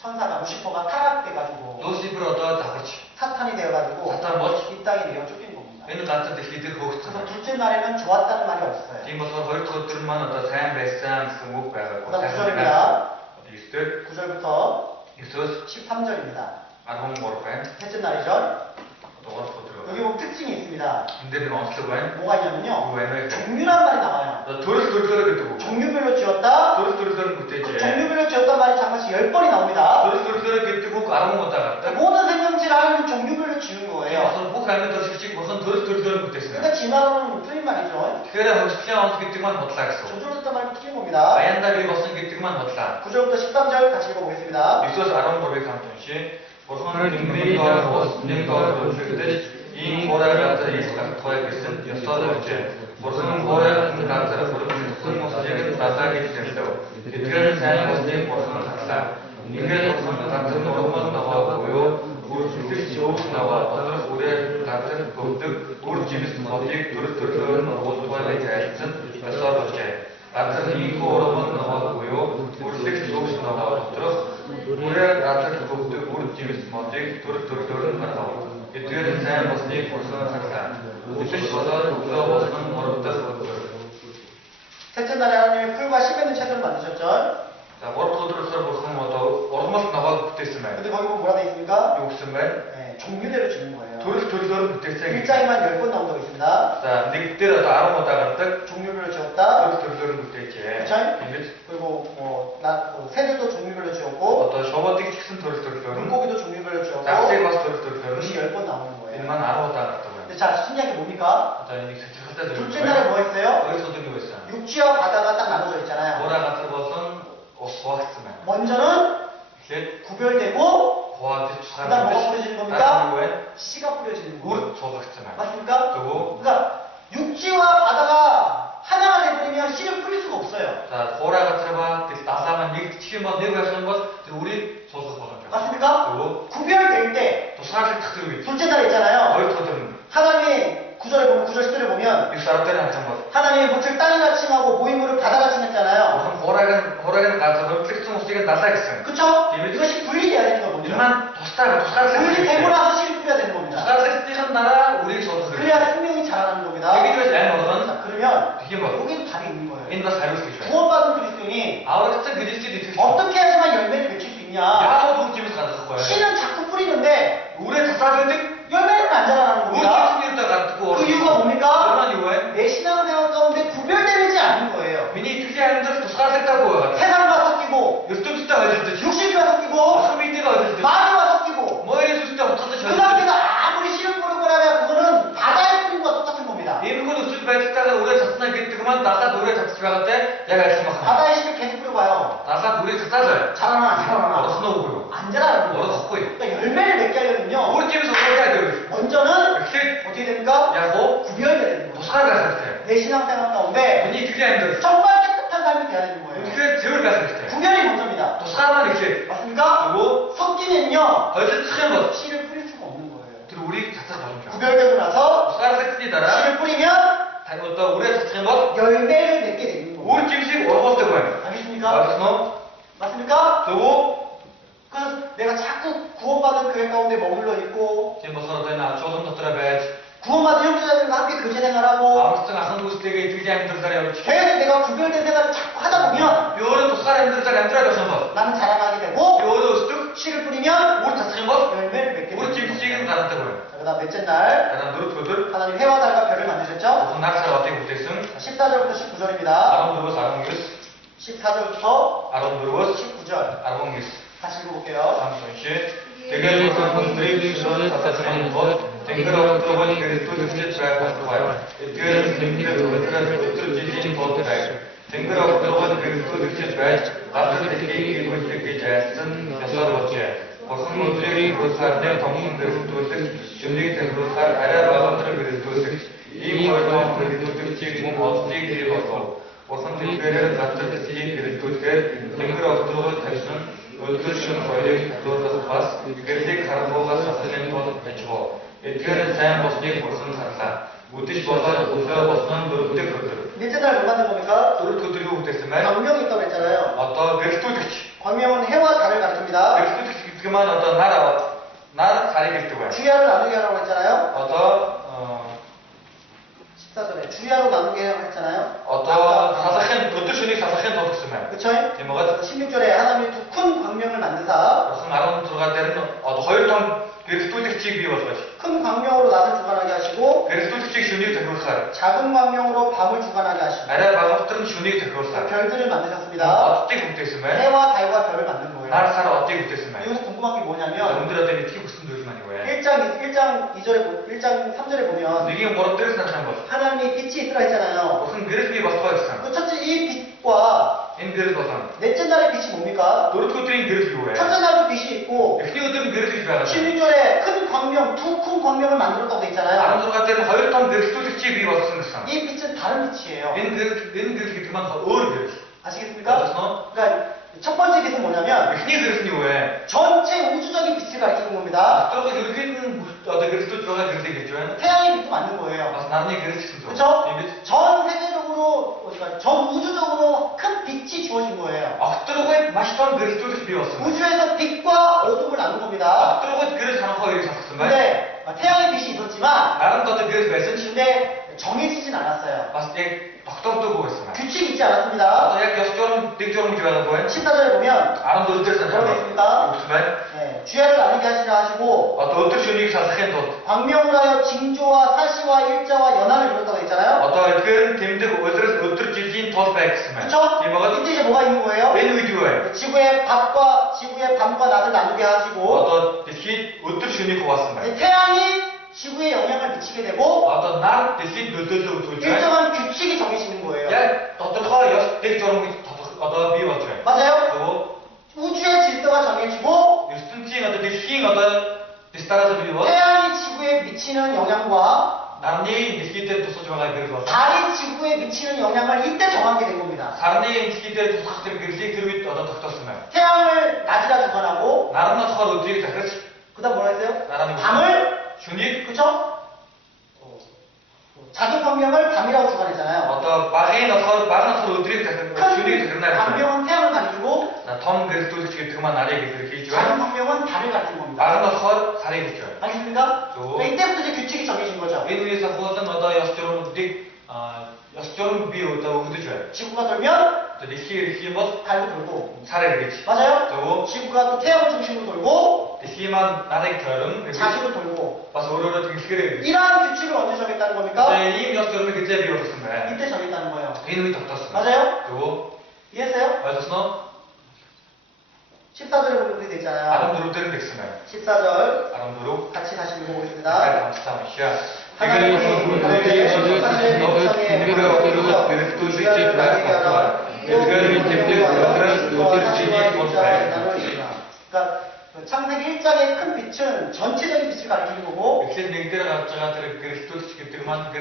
천사가 루시퍼가 타락돼가지고 노시브로도 다 그렇지 사탄이 되어가지고 사탄 뭐지? 이 땅에 내어 쫓긴 겁니다. 에누 같은 데 히드 그래서 거기서 둘째 날에는 좋았다는 말이 없어요. 뒷모서 거의 토들만 어떤 사양 배상 스무 빼고 그다음 9절입니다. 이스트 9절부터 이스트 13절입니다. 아동 모르fen 셋째 날이죠. 너가 토들 여기 보면 특징이 있습니다. 근데는 어스트wen 뭐가 있냐면요. 왜왜 종류란 말이 나와요. 너 도르스 그랬고 종류별로 지었다. 도르스 그 못했지 종류별로 지었단 말이 잠깐씩 10번이 나옵니다. 도르스 그랬고 알아먹었다 갔다 모든 생명체를 하나님 종류별로 종류를 지은 거예요. 그래서 뭐 가면 더 실직 무슨 돌 못했어요. 그러니까 진화론은 틀린 말이죠. 그래 혹시나 그때만 못했어. 저절부터 말고 틀린 겁니다. 아얀다리 무슨 그때만 못했다. 9절부터 13절 같이 읽어보겠습니다. 이소스 아론 고백한 동시 무슨 능력과 무슨 능력과 그들 이 고라를 갖다 예수가 토하겠은 여섯째 무슨 고라를 갖다 무슨 모습을 나타내게 됐다고. 이들은 사는 것이 무슨 같다. 인간 무슨 같은 노릇만 나와고요. 우리 지옥 나와 어떤 우리 같은 법득 우리 집에서 어디 두르는 모습을 가진 여섯째 같은 인고로만 나와고요. 우리 지옥 나와 어떤 우리 같은 법득 우리 집에서 어디 두르는 나와. 이들은 사는 것이 무슨 같다. 우리 저도 우리가 무슨 어렵다 것들. 셋째 날에 하나님이 풀과 씨 맺는 채소를 만드셨죠. 자, 워터들을 무슨 뭐도 얼마나 나와 붙었으면. 근데 거기 보면 뭐라 돼 있습니까? 욕심을 네, 종류대로 주는 거예요. 도르 붙었어요. 일장에만 10번 나온다고 있습니다. 자, 닉들 아무것도 딱 종류별로 지었다. 도르 붙었지. 그렇죠? 그리고 새들도 종류별로 지었고 어떤 저번에 식슨 도르. 물고기도 종류별로 지었고 작세 가서 도르. 그것이 10번 나오는 거예요. 일만 아무것도 안 했다고요. 근데 자, 신기한 게 뭡니까? 자, 이제 그때 둘째 날에 뭐 했어요? 어디서 들고 있어요? 육지와 바다가 딱 나눠져 있잖아요. 뭐라 같은 것은 소화했으면. 먼저는 이제 구별되고 고아한테 그다음 뭐가 뿌려지는 겁니까? 왜? 씨가 뿌려지는 거예요. 우리 소화했으면. 맞습니까? 그리고 그러니까 육지와 바다가 하나가 돼버리면 씨를 뿌릴 수가 없어요. 자, 고라 같은 거 나사만 닉 치면 내고 하시는 것 우리 소소 버전. 맞습니까? 그리고 구별될 때 또 사실 탁 들고 있지. 둘째 날에 있잖아요. 어디 터뜨는 하나님이 9절에 보면 9절 10절에 보면 이 사람들은 한참 뭐 하나님이 묻을 땅이나 칭하고 모임물을 바다나 칭했잖아요. 무슨 호라는 가서 클릭스 못쓰게 나사겠어요. 그쵸? 이미 이것이 분리돼야 되는 겁니다. 일만 도스타를 분리되고 나서 씨를 뿌려야 되는 겁니다. 도스타를 뛰는 나라 우리 소소. 그래야 생명이 자라나는 겁니다. 여기 중에서 양 먹은 자, 그러면 되게 뭐 여기도 답이 있는 거예요. 인도 살고 있어요. 구원받은 그리스도인이 아우리 같은 그리스도 있어. 어떻게 해야지만 열매를 맺힐 수 있냐? 야도 집에서 가서 거야. 씨는 자꾸 뿌리는데 우리 다사는데 열매는 안 자라나는 우리 겁니다. 집에서 가고 그 이유가 뭡니까? 얼마나 이유에? 내 신앙생활 가운데 구별되지 않는 거예요. 미니 특히 하는데 도스타했다고. 세상과 섞이고 요즘 진짜 어디 때 육신과 섞이고 소비대가 어디 때 마귀와 섞이고 뭐 이래 진짜 어떻게 그 상태가 아무리 씨를 뿌리고 나면 그거는 바다에 뿌린 것과 똑같은 겁니다. 이분은 우측 배치다가 우리 자신에게 그만 나사 노래 잡지 말때 내가 이렇게 막 바다에 씨를 계속 뿌려봐요. 나사 노래 잡자죠. 자라나 안 자라나? 얼어서 놓고 안 자라는 거예요. 얼어서 걷고 그러니까 열매를 맺게 하려면요. 우리 집에서 해야 돼요. 먼저는 이렇게 어떻게 됩니까? 야고 구별돼야 되는 거예요. 도스가 갔을 때 내 신앙생활 가운데 미니 특히 하는데 정말 깨끗한 삶이 돼야 되는 거예요. 어떻게 제일 갔을 때 구별이 먼저입니다. 도스가만 이렇게 맞습니까? 그리고 섞이면요. 어제 특이한 것 씨를 뿌릴 수가 없는 거예요. 그리고 우리 자체가 봐주죠. 구별되고 나서 도스가 새끼다라 씨를 뿌리면 어떤 우리 자체가 뭐 열매를 맺게 되는 거예요. 우리 집식 얼어봤을 거예요. 알겠습니까? 알겠어? 맞습니까? 그리고 그래서 내가 자꾸 구원받은 교회 가운데 머물러 있고 지금 뭐 서로 되나 조금 더 들어봐야지. 구원받은 형제자들과 함께 교제 생활하고 아무튼 한국 시대에 들지 않는 사람이 계속 내가 구별된 생활을 자꾸 하다 보면 요런 또 사람들 잘 안 들어가서 뭐 나는 자라나게 되고 요런 쓱 씨를 뿌리면 우리 자체가 뭐 열매를 맺게 우리 되는 집식은 다른다고요. 그 다음 넷째 날 나는 노릇거들 하나님 해와 달과 별을 만드셨죠? 낙사 어떻게 못했음 14절부터 19절입니다. 아론 누르스 아론 뉴스 14절부터 아론 누르스 19절 아론 뉴스 다시 읽어볼게요. 삼손씨 대결 분들이 주소를 사사하는 것 댕그러 들어본 그리스도의 죄악과 좋아요 이들은 댕그러 들어본 그리스도의 보호다요 댕그러 들어본 그리스도의 죄악 앞서 대기 이고 이렇게 죄악은 여섯 번째 버선들이 그리스도의 동문 그리스도의 준비 댕그러 살 알아봐서 그리스도의 이 모든 그리스도의 지금 어떻게 그리워서 버선들이 같은 그리스도의 댕그러 들어본 대신 Öldürüşün koyduğu doğrusu bas, gerçek karboğa satının bozuk peçbo. Etkilerin sayan bozuk borsun sarsa. Müthiş bozar, uzak bozsun durupte kırdır. 넷째 날 뭐 만든 겁니까? Durup kırdırıyor muhteşem. 광명이 있다고 했잖아요. Hatta Grekstudik. 광명은 해와 달을 가리킵니다. Grekstudik gitki만 hatta nar sarı gitti var. 주야를 나누게 하라고 했잖아요. Hatta 14절에 주야로 나누게 하라고 했잖아요. hatta 사사хэн öldürüşünü 사사хэн 도둑스면. 그쵸? 제목은 16절에 하나님이 두 큰 광명을 만드사 무슨 아론 들어갈 때는 허일통 그리스도틱 비워서 큰 광명으로 낮을 주관하게 하시고 그리스도틱 슈니 대로살 작은 광명으로 밤을 주관하게 하시고 아래 바가트는 슈니 대로살 별들을 만드셨습니다. 어떻게 붙었으면 해와 달과 별을 만든 거예요. 날 살아 어떻게 붙었으면 여기서 궁금한 게 뭐냐면 여러분들한테 튀고 무슨 도시만이 거야 1장 3절에 보면 이게 뭐로 때려서 나타난 거 하나님이 빛이 있으라 했잖아요. 무슨 그리스 비워서 있어 그 첫째 이 빛과 인 그리스 버선 넷째 날의 빛이 뭡니까? 도르토트린 그리스 비워야 첫째 날도 빛이 있고 이것들은 그리스 비워야 16절에 큰 광명, 두 큰 광명을 만들었다고 돼 있잖아요. 아람도 같은 허였던 그리스도틱 비워서 쓴 이 빛은 다른 빛이에요. 인 그리스 그만 더 어려 그리스 아시겠습니까? 그러니까 첫 번째 빛은 뭐냐면 흔히 그리스 비워야 전체 우주적인 빛을 가리키는 겁니다. 또 이렇게는 어떤 그리스도 들어가 그리스겠죠 태양의 빛도 맞는 거예요. 그래서 나는 그리스 그렇죠? 전 세계적으로, 그러니까 전 우주적으로 큰 빛이 주어진 거예요. 앞들어가 맛있던 그리스도를 비웠어. 우주에서 빛과 어둠을 나눈 겁니다. 앞들어가 그리스 하는 거를 잡았으면. 근데 태양의 빛이 있었지만 나는 또 그리스 메신인데 정해지진 않았어요. 봤을 때 덕덕도 보고 있어. 규칙이 있지 않았습니다. 약 여섯조름, 땡조름 좋아하는 거야. 14절에 보면 아는 너 어떨 뭐라고 했습니까? 네, 주야를 나누게 하시라 하시고 어떤 준익이 사색한 것. 광명을 하여 징조와 사시와 일자와 연한을 이뤘다고 했잖아요. 어떤 그런 팀들 어떤 지진 더 백스면. 그렇죠? 이뭐가 이때 이제 뭐가 있는 거예요? 맨 위주에. 지구의 밤과 낮을 나누게 하시고 어떤 대신 어떤 준익이 왔습니다. 태양이 지구에 영향을 미치게 되고 어떤 날 대신 너들도 돌죠. 일정한 규칙이 정해지는 거예요. 야, 어떤 여섯 땡조름 어떤 비웠죠. 맞아요? 그리고 우주의 질서가 정해지고 ерт은지 어떤 히 어떤 비슷하다 비워. 태양이 지구에 미치는 영향과 남녀의 미스키들 또 소중하게 그려서 달이 지구에 미치는 영향을 이때 정하게 된 겁니다. 사람의 미스키들 또 sak들 그리지 그리고 어떤 덕덕스면 태양을 낮이라 주관하고 나름의 서로 어떻게 다 그렇지. 그 다음 뭐라 했어요? 나름의 밤을 준익 그쵸? 자기 광명을 밤이라고 주관했잖아요. 어떤 바에 서로 바가 서로 어떻게 다 준익이 큰 그런 광명은 태양을 가리키고 나톰 그리스 또 지금 그만 나에게 그렇게 있죠. 작은 광명은 달을 가리킨 겁니다. 바가 서로 살이 있죠. 알겠습니까? 또. 그러니까 이때부터 이제 규칙이 정해진 거죠. 인위에서 후어선 어떤 여섯조름 딕 여섯조름 비우다 우드죠. 지구가 돌면 또 리히 뭐 달도 돌고 살이 그렇지. 맞아요? 또 지구가 또 태양을 중심으로 돌고 리히만 나에게 결은 자기로 돌고 봐서 오로로 되게 그래. 이러한 규칙을 언제 정했다는 겁니까? 이 여섯조름이 그때 비웠었으면 이때 정했다는 거예요. 인위 덕덕스. 맞아요? 또 이해했어요? 맞았어? 14절에 보면 그렇게 돼 있잖아요. 아름도로 때는 됐으면 14절 아름도로 같이 다시 읽어보겠습니다. 감사합니다. 하나님이 그들의 너희를 하늘의 백성의 그들의 그리스도의 집회가 그들의 그러니까 창세기 1장의 큰 빛은 전체적인 빛을 가리키는 거고 이제 내가 저한테 그리스도의 그들만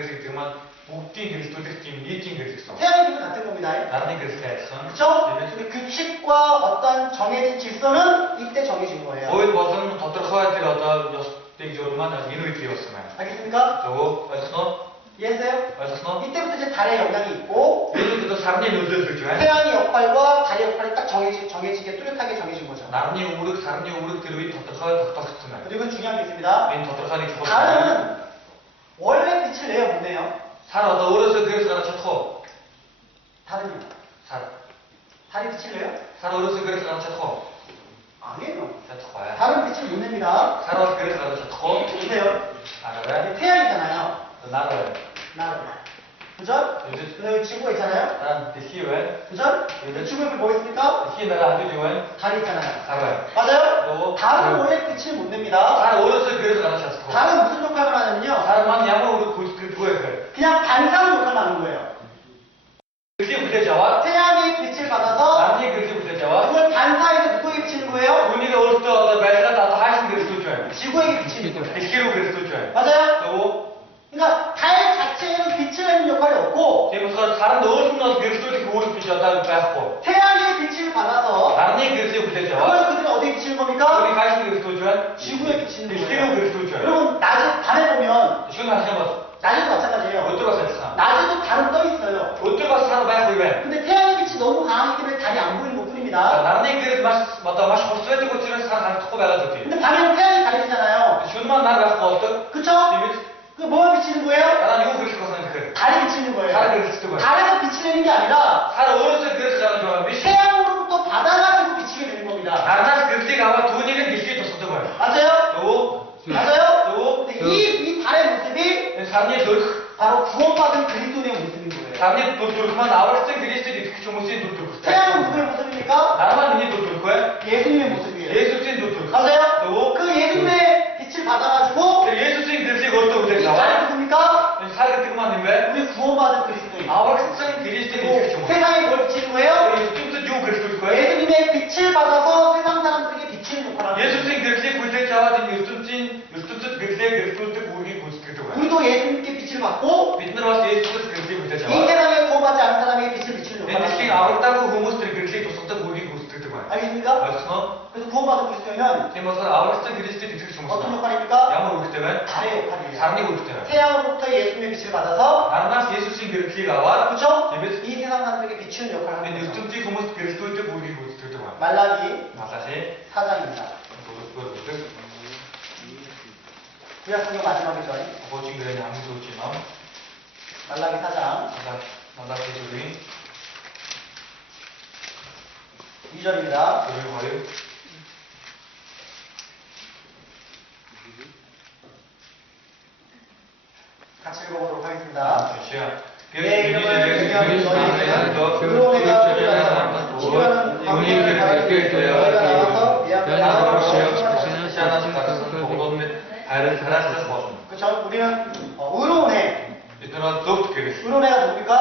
복디 그리스도의 팀 미팅 그리스도 태양의 빛은 같은 겁니다. 나는 그리스도였어. 그렇죠? 규칙과 어떤 정해진 질서는 이때 정해진 거예요. 거의 무슨 더더커야 될 어떤 여섯대조로만 인위를 비웠으면 알겠습니까? 저거 맞았어? 이해했어요? 맞았어? 이때부터 이제 달의 영향이 있고 예를 들어 사람이 눈을 들죠. 태양의 역할과 달의 역할이 딱 정해지게 뚜렷하게 정해진 거죠. 남이 우르 사람이 우르 들으이 더더커면 그리고 중요한 게 있습니다. 맨 더더커니 죽었어. 달은 원래 빛을 내요, 못 내요? 살 얻어 어려서 그래서 가라 쳤고 달은요? 살 달이 빛을 내요? 어려서 그래서 가라 쳤고 아니에요. 쳤고야. 달은 빛을 못 냅니다. 살 얻어 그래서 가라 쳤고 근데요? 알아래? 태양이잖아요. 나를 나를. 그죠? 그다음에 지구가 있잖아요. 난 대시왜 그죠? 지구에 뭐 있습니까? 대시 나라 안 되지왜 달이 있잖아요. 살아요. 맞아요? 달은 원래 빛을 못 냅니다. 살 어려서 그래서 가라 쳤고 달은 무슨 역할을 하냐면요. 사람만 양으로 우리 그거에 그래. 그냥 반사하는 역할을 하는 거예요. 그렇게 부대자와 태양의 빛을 받아서 남이 그렇게 부대자와 그걸 반사해서 누구에게 비치는 거예요? 우리가 어릴 때 어떤 말가 다 하신 그리스도 줘요. 지구에게 비치는 거예요. 대시로 그리스도 줘요. 맞아요? 또 그러니까 달 자체에는 빛을 내는 역할이 없고 그래서 사람 넣어주면 그리스도의 그 오를 비춰다 빼고 태양의 빛을 받아서 남이 그리스도 부대자와 그걸 그들이 어디에 비치는 겁니까? 우리 가신 그리스도 줘요. 지구에 비치는 대시로 거예요. 그리스도 줘요. 여러분 밤에 보면 지금 하시는 거 낮에도 마찬가지예요. 어떻게 가서 낮에도 달은 떠 있어요. 어떻게 가서 사람 봐야 왜? 근데 태양의 빛이 너무 강하기 때문에 달이 안 보이는 것 뿐입니다. 남이 그래서 맛이 벌써 되고 지금 사람 듣고 봐가지고 근데 밤에는 태양이 가리잖아요. 주만 날 갖고 어떤 그쵸? 그 뭐가 비치는 거예요? 나는 이거 그렇게 커서는 그래. 달이 비치는 거예요. 달이 그리스도 거예요. 달에서 빛이 내는 게 아니라 살 어려서 그래서 가는 거야. 미시 태양으로부터 받아가지고 비치게 되는 겁니다. 나는 그렇게 가면 돈 일은 미시 줬었던 거야. 맞아요? 또 Самни дөрөх 바로 구원받은 그리스도의 모습인 거예요. Самни дөрөхман аврагдсан Христэд итгэж хүмүүсийн дөрөх. 태양은 누구의 모습입니까? Нармаа миний дөрөх вэ? 예수님의 모습이에요. 예수스ийн дөрөх. 맞아요? 또 그 예수님의 빛을 받아가지고 тэр 예수스ийн гэрсийг өөртөө 이 хүлээж 자리 аваад 누굽니까? энэ сар гэдэг маань юм бэ? 우리 구원받은 그리스도예요. Аврагдсан Христэд итгэж хүмүүс. 세상에 뭘 비치는 거예요? ертөнцид юу гэрэлтүүлэх вэ? 예수님의 빛을 받아서 세상 사람들에게 비치는 역할을 하는 거예요. 예수스ийн гэрлийг хүлээж аваад энэ ертөнцид гэрлээ гэрэлтүүлдэг үүргийг гүйцэтгэдэг байна. 우리도 예수님께 빛을 받고 Бид нар бас Есүсээс гэрлийг хүлээж 이 аваад 세상에 구원받지 않은 사람에게 빛을 비치는 энэ 역할을 дэлхийн 하는 거예요. аврагдаагүй хүмүүс тэр гэрлийг тусгадаг үүргийг гүйцэтгэдэг байна. 알겠습니까? Ойлгосноо? 그래서 구원받은 그리스도는 Тийм болохоор аврагдсан Христэд итгэж хүмүүс 어떤 байна. 역할입니까? Ямар үүрэгтэй байна? 달의 역할이에요. Сарны үүрэгтэй байна. 태양으로부터 예수님의 빛을 받아서 Нарнаас Есүсийн гэрлийг аваад 그렇죠? тиймээс 이 세상 사람들에게 비추는 역할을 하는 энэ 거예요. ертөнцийн хүмүүст гэрэлтүүлдэг үүргийг гүйцэтгэдэг байна. 말라기 Малахи 4장입니다. дөрөвдүгээр бүлэг 구약성경 마지막 절 Хуучин гэрээний хамгийн сүүлийн ном 말라기 4장 Малахи зүрийн 2절입니다. 2. 같이 읽어보도록 하겠습니다. 시야. 내 이름을 위하여 너희에게는 의로움과 의로움과 지혜는 광명을 가르칠 때 너희가 나와서 그렇죠? 우리는 의로운해. 의로운해가 누굽니까?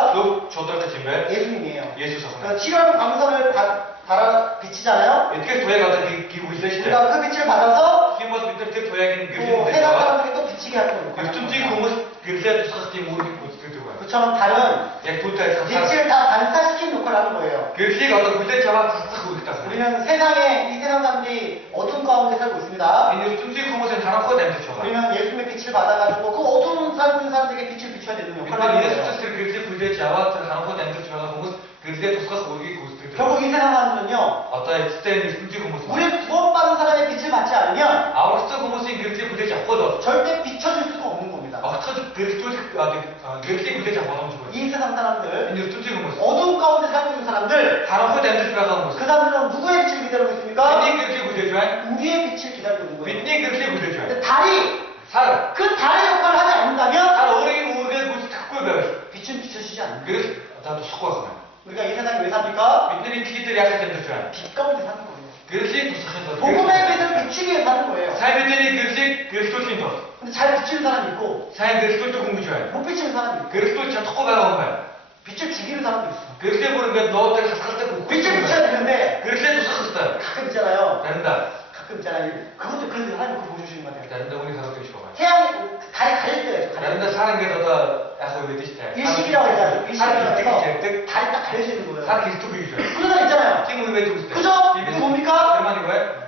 예수님이에요. 그러니까 7월 광선을 달아 비치잖아요. 우리가 그 빛을 받아서 또 세상 사람들이 또 비치게 하는 거예요. 그처럼 달은 빛을 다 반사시키는 역할을 하는 거예요. 우리는 세상에 이 세상 사람들이 어둠 가운데 살고 있습니다. 우리는 예수님의 빛을 받아가지고 그 어두운 삶의 사람들에게 빛을 비춰야 되는 역할을 하는 거예요. 결국 이 세상 사람들은요, 우리 구원받은 사람의 빛을 받지 않으면 절대 비춰줄 수가 없는 겁니다. 이 세상 사람들, 어두운 가운데 살고 있는 사람들, 그 사람들은 누구의 빛을 기다리고 있습니까? 우리의 빛을 기다리고 있는 거예요. 근데 달이 그 달의 역할을 하지 않는다면 빛은 비춰지지 않는 거예요. 우리가 이 세상에 왜 삽니까? 빛 가운데 사는 거예요. 복음의 빛을 비추기 위해 사는 거예요. 근데 잘 비치는 사람이 있고 못 비치는 사람이 있고 빛을 죽이는 사람도 있어. 빛을 비춰야 되는데 가끔 있잖아요. 가끔 있잖아요. 그것도 그런데 하나님 그거 보여주시는 것 같아요. 태양이 달이 가릴 때예요. 일식이라고 했잖아요. 일식이라고 해서 달이 딱 가려지는 거예요. 그런 사람 있잖아요. 그죠? 이거 뭡니까?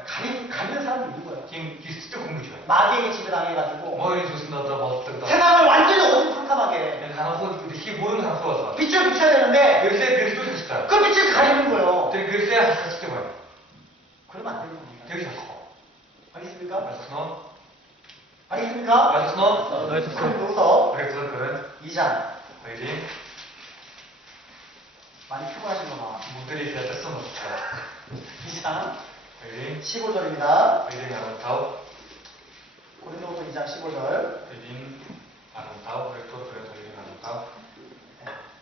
가리는 사람도 있는 거예요. 마귀에게 지배당해가지고 세상을 완전히 어두컴컴하게 빛을 비춰야 되는데 그 빛을 가리는 거예요. 그러면 안 되는 겁니다. 알겠습니까? 알겠습니까? 그래서 2장 많이 피곤하신 거 봐. 2장 15절입니다. 고린도후서 2장 15절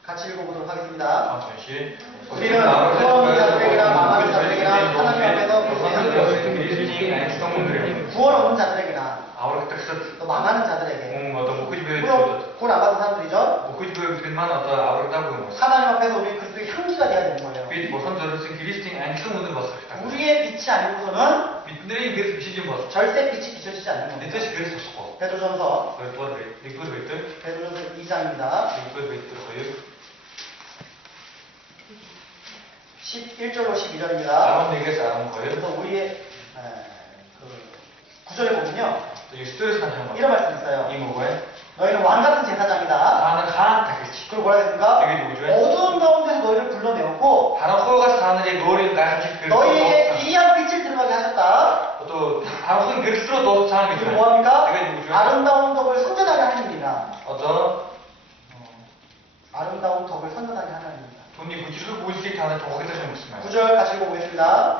같이 읽어보도록 하겠습니다. 우리는 구원받은 자들에게나 망하는 자들에게나 하나님 앞에서 구원 없는 자들에게나 또 망하는 자들에게 물론 구원 안 받은 사람들이죠. 하나님 앞에서 우리 그리스도의 향기가 돼야 되는 거예요. 우리의 빛이 아니고서는 절대 빛이 비춰지지 않는 겁니다. 베드로전서 2장입니다. 11절로 12절입니다. 그래서 우리의 9절에 보면요, 이런 말씀이 있어요. 너희는 왕같은 제사장이다. 그리고 뭐라 했습니까? 어두운 가운데서 너희를 불러내었고 너희에게 기이한 빛을 들어가게 하셨다. 그리고 뭐합니까? 아름다운 덕을 선전하게 하십니다. 아름다운 덕을 선전하게 하나님입니다. 9절 같이 읽어보겠습니다.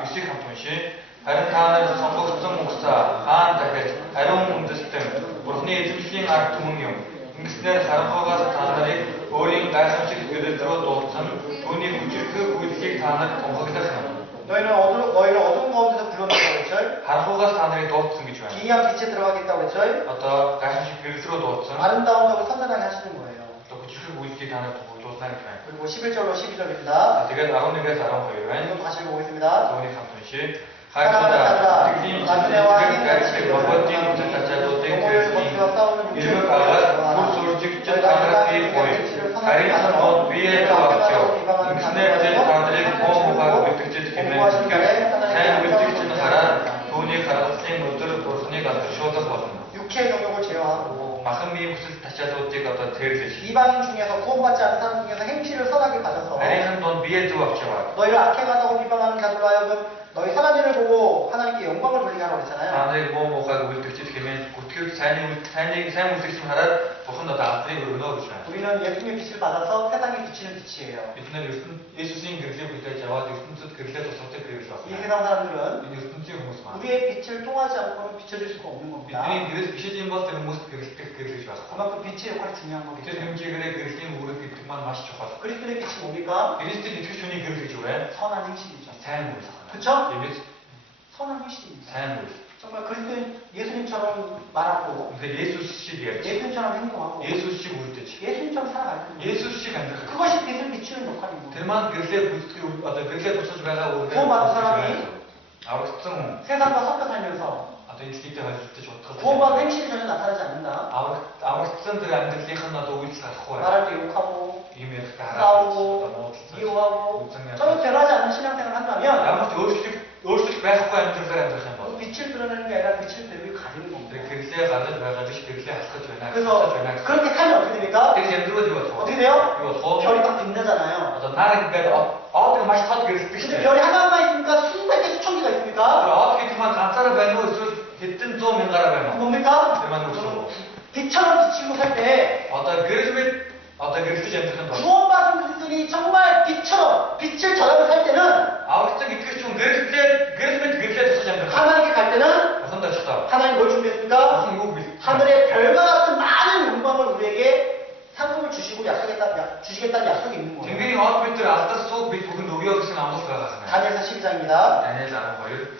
Харин та нар сонгогдсон мөхсаа хаан дахиж ариун үндэстэн Бурхны эзэмшлийн ард түмэн юм. Ингэснээр харанхуйгаас та нарыг өөрийн гайхамшиг өдөртөө дуудсан түүний хүчрхэг үйлсийг та нарт тунхаглах юм. 너희를 어두운 가운데서 불러낸다고 했죠? харанхуйгаас та нарыг дуудсан гэж байна. 기이한 빛에 들어가겠다고 했죠? Одоо гайхамшиг гэрэл рүү дуудсан. 아름다운 것을 선전하게 하시는 거예요. Одоо хүчрхэг үйлсийг та нарт дуудсан гэж байна. 그리고 11절로 12절입니다. Тэгээд 11-ээс 12 байна. 이것도 같이 읽어보겠습니다. Түүний хамт уншия. Хайртай Гадныгаа гайхамшиг Богоодын цацаадуудын тэрсний ирмэг агаар бүр суржигч та нарт бий бой. Харин хамт бие тавч. Ингэснээр тэр та нарыг бомбаар битгчэд хэмээн сайн битгч нь хараад түүний харанхуйн өдөр бурхныг алдаршуулах болно. 육체의 정욕을 제어하고 махан биеийн хүсэл тачаалуудыг одоо тэрлэж. 이방인 중에서 구원받지 않은 사람 중에서 행실을 선하게 가져서 아리한 돈 비에 두어 합쳐와. 너희를 악해 가다고 비방하는 자들로 하여금 너희 선한 일을 보고 하나님께 영광을 돌리게 하라고 했잖아요. 하나님 뭐가 울듯이 되면 고트기 сайн үлдэгч хараад бурхан одоо алдрыг өргөнө гэж байна. 우리는 예수님의 빛을 받아서 세상에 비치는 빛이에요. бид нар 예수스인 гэрлийг хүлээж аваад ертөнцид гэрлээ тусалдаг гэрэл 이 байна. 세상 사람들은 энэ ертөнцийн хүмүүс маань 우리의 빛을 통하지 않고는 비춰줄 수가 없는 겁니다. бидний гэрэл бишэж юм бол тэр хүмүүст гэрлэх гэрэл гэж байна. 그만큼 빛의 역할이 중요한 тэр 거겠죠. хэмжээгээр гэрлийн үүрэг гэдэг маань маш чухал. 그리스도의 빛이 뭡니까? 그리스도의 итгэж хүний гэрэл гэж байна. 선한 행실이죠. сайн үйл. 그쵸? 예배 선한 행실입니다. сайн үйл. 정말 그리스도인 예수님처럼 말하고 그러니까 예수식 ярьж. 예수님처럼 행동하고 예수식 울듯이. 예수님처럼 살아갈 때 예수식 амьдрах. 그것이 빛을 비추는 역할인 거예요. тэр маань гэрлээ бүсдгийг одоо гэрлээ тусаж байгаа үүрэг. 구원받은 사람이 аврагдсан 세상과 섞여 살면서 одоо 인식тэй холилдож бодох. 구원받은 행실이 전혀 나타나지 않는다. аврагдсан тэр амьдралынх нь одоо үйлс гарахгүй. 말할 때 욕하고 ийм ярих 싸우고 미워하고 전혀 변하지 않는 신앙생활을 한다면 ямар ч өөрчлөлт байхгүй амьдралаар амьдрах юм бол 빛을 드러내는 게 아니라 빛을 배우기 가리는 겁니다. тэр гэрлээ гаргаж байгаа биш гэрлээ хасгаж байна. 그래서 그렇게 살면 어떻게 됩니까? тэр амьдрал юу болох вэ? 어떻게 돼요? юу болох вэ? 별이 딱 빛나잖아요. одоо нар ингээд одоо маш тод гэрлдэг 근데 шүү дээ. 별이 하나만 있습니까? 수백 개 수천 개가 있습니까? одоо гэдэг маань ганцаараа байна уу эсвэл хэдэн 100 мянгаараа байна уу? 뭡니까? тэр маань юу? 빛처럼 비치고 살 때 одоо гэрлэж одоо гэрлэж амьдрах нь бол 구원받은 그리스도인이 정말 빛처럼 빛을 전하고 살 때는 аврагдсан итгэгч хүн гэрлэж гэрлээ тусаж амьдрах. 하나님께 갈 때는 무슨 뜻이다? 하나님 뭘 준비했습니까? 무슨 뭐 하늘의 별과 같은 많은 영광을 우리에게 상급을 주시고 주시겠다는 약속이 있는 거예요. Тэнгэрийн хол бид нар алдар сууг бид бүхэнд өгөө гэсэн амлалт байгаа юм. 다니엘서 12장입니다. Даниэл 12.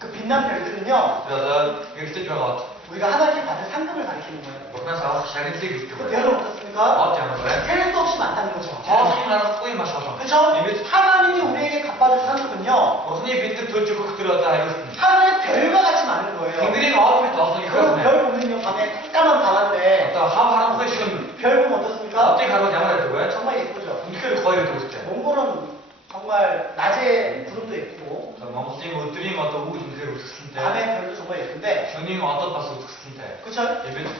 그 빛난 별들은요, 그래서 이렇게 들어가. 우리가 하나님께 받은 상급을 가리키는 거예요. бурхнаас авах шагналыг 그 өгдөг. 별은 어떻습니까? ямар байна? 셀 수 없이 많다는 거죠. Хоолны аргагүй маш олон. 그렇죠? 하나님이 우리에게 갚아줄 상급은요, бурхны бидэнд төлж өгөх тэр одоо аюултай. 하늘의 별과 같이 많은 거예요. тэнгэрийн хол бид олон их 그 байна. 별 보면요, 밤에 깜깜한 밤한데 одоо хав харанхуй шиг 별 보면 어떻습니까? 어떻게 하면 ямар байдаг вэ? 정말 예쁘죠. үнэхээр гоё гэдэг үстэй. 몽골은 정말 낮에 구름도 예쁘고 Монголын өдрийн одоо үг үнэхээр үсгсэнтэй. 밤에 별도 정말 예쁜데, шөнийн одод бас үсгсэнтэй. 그렇죠?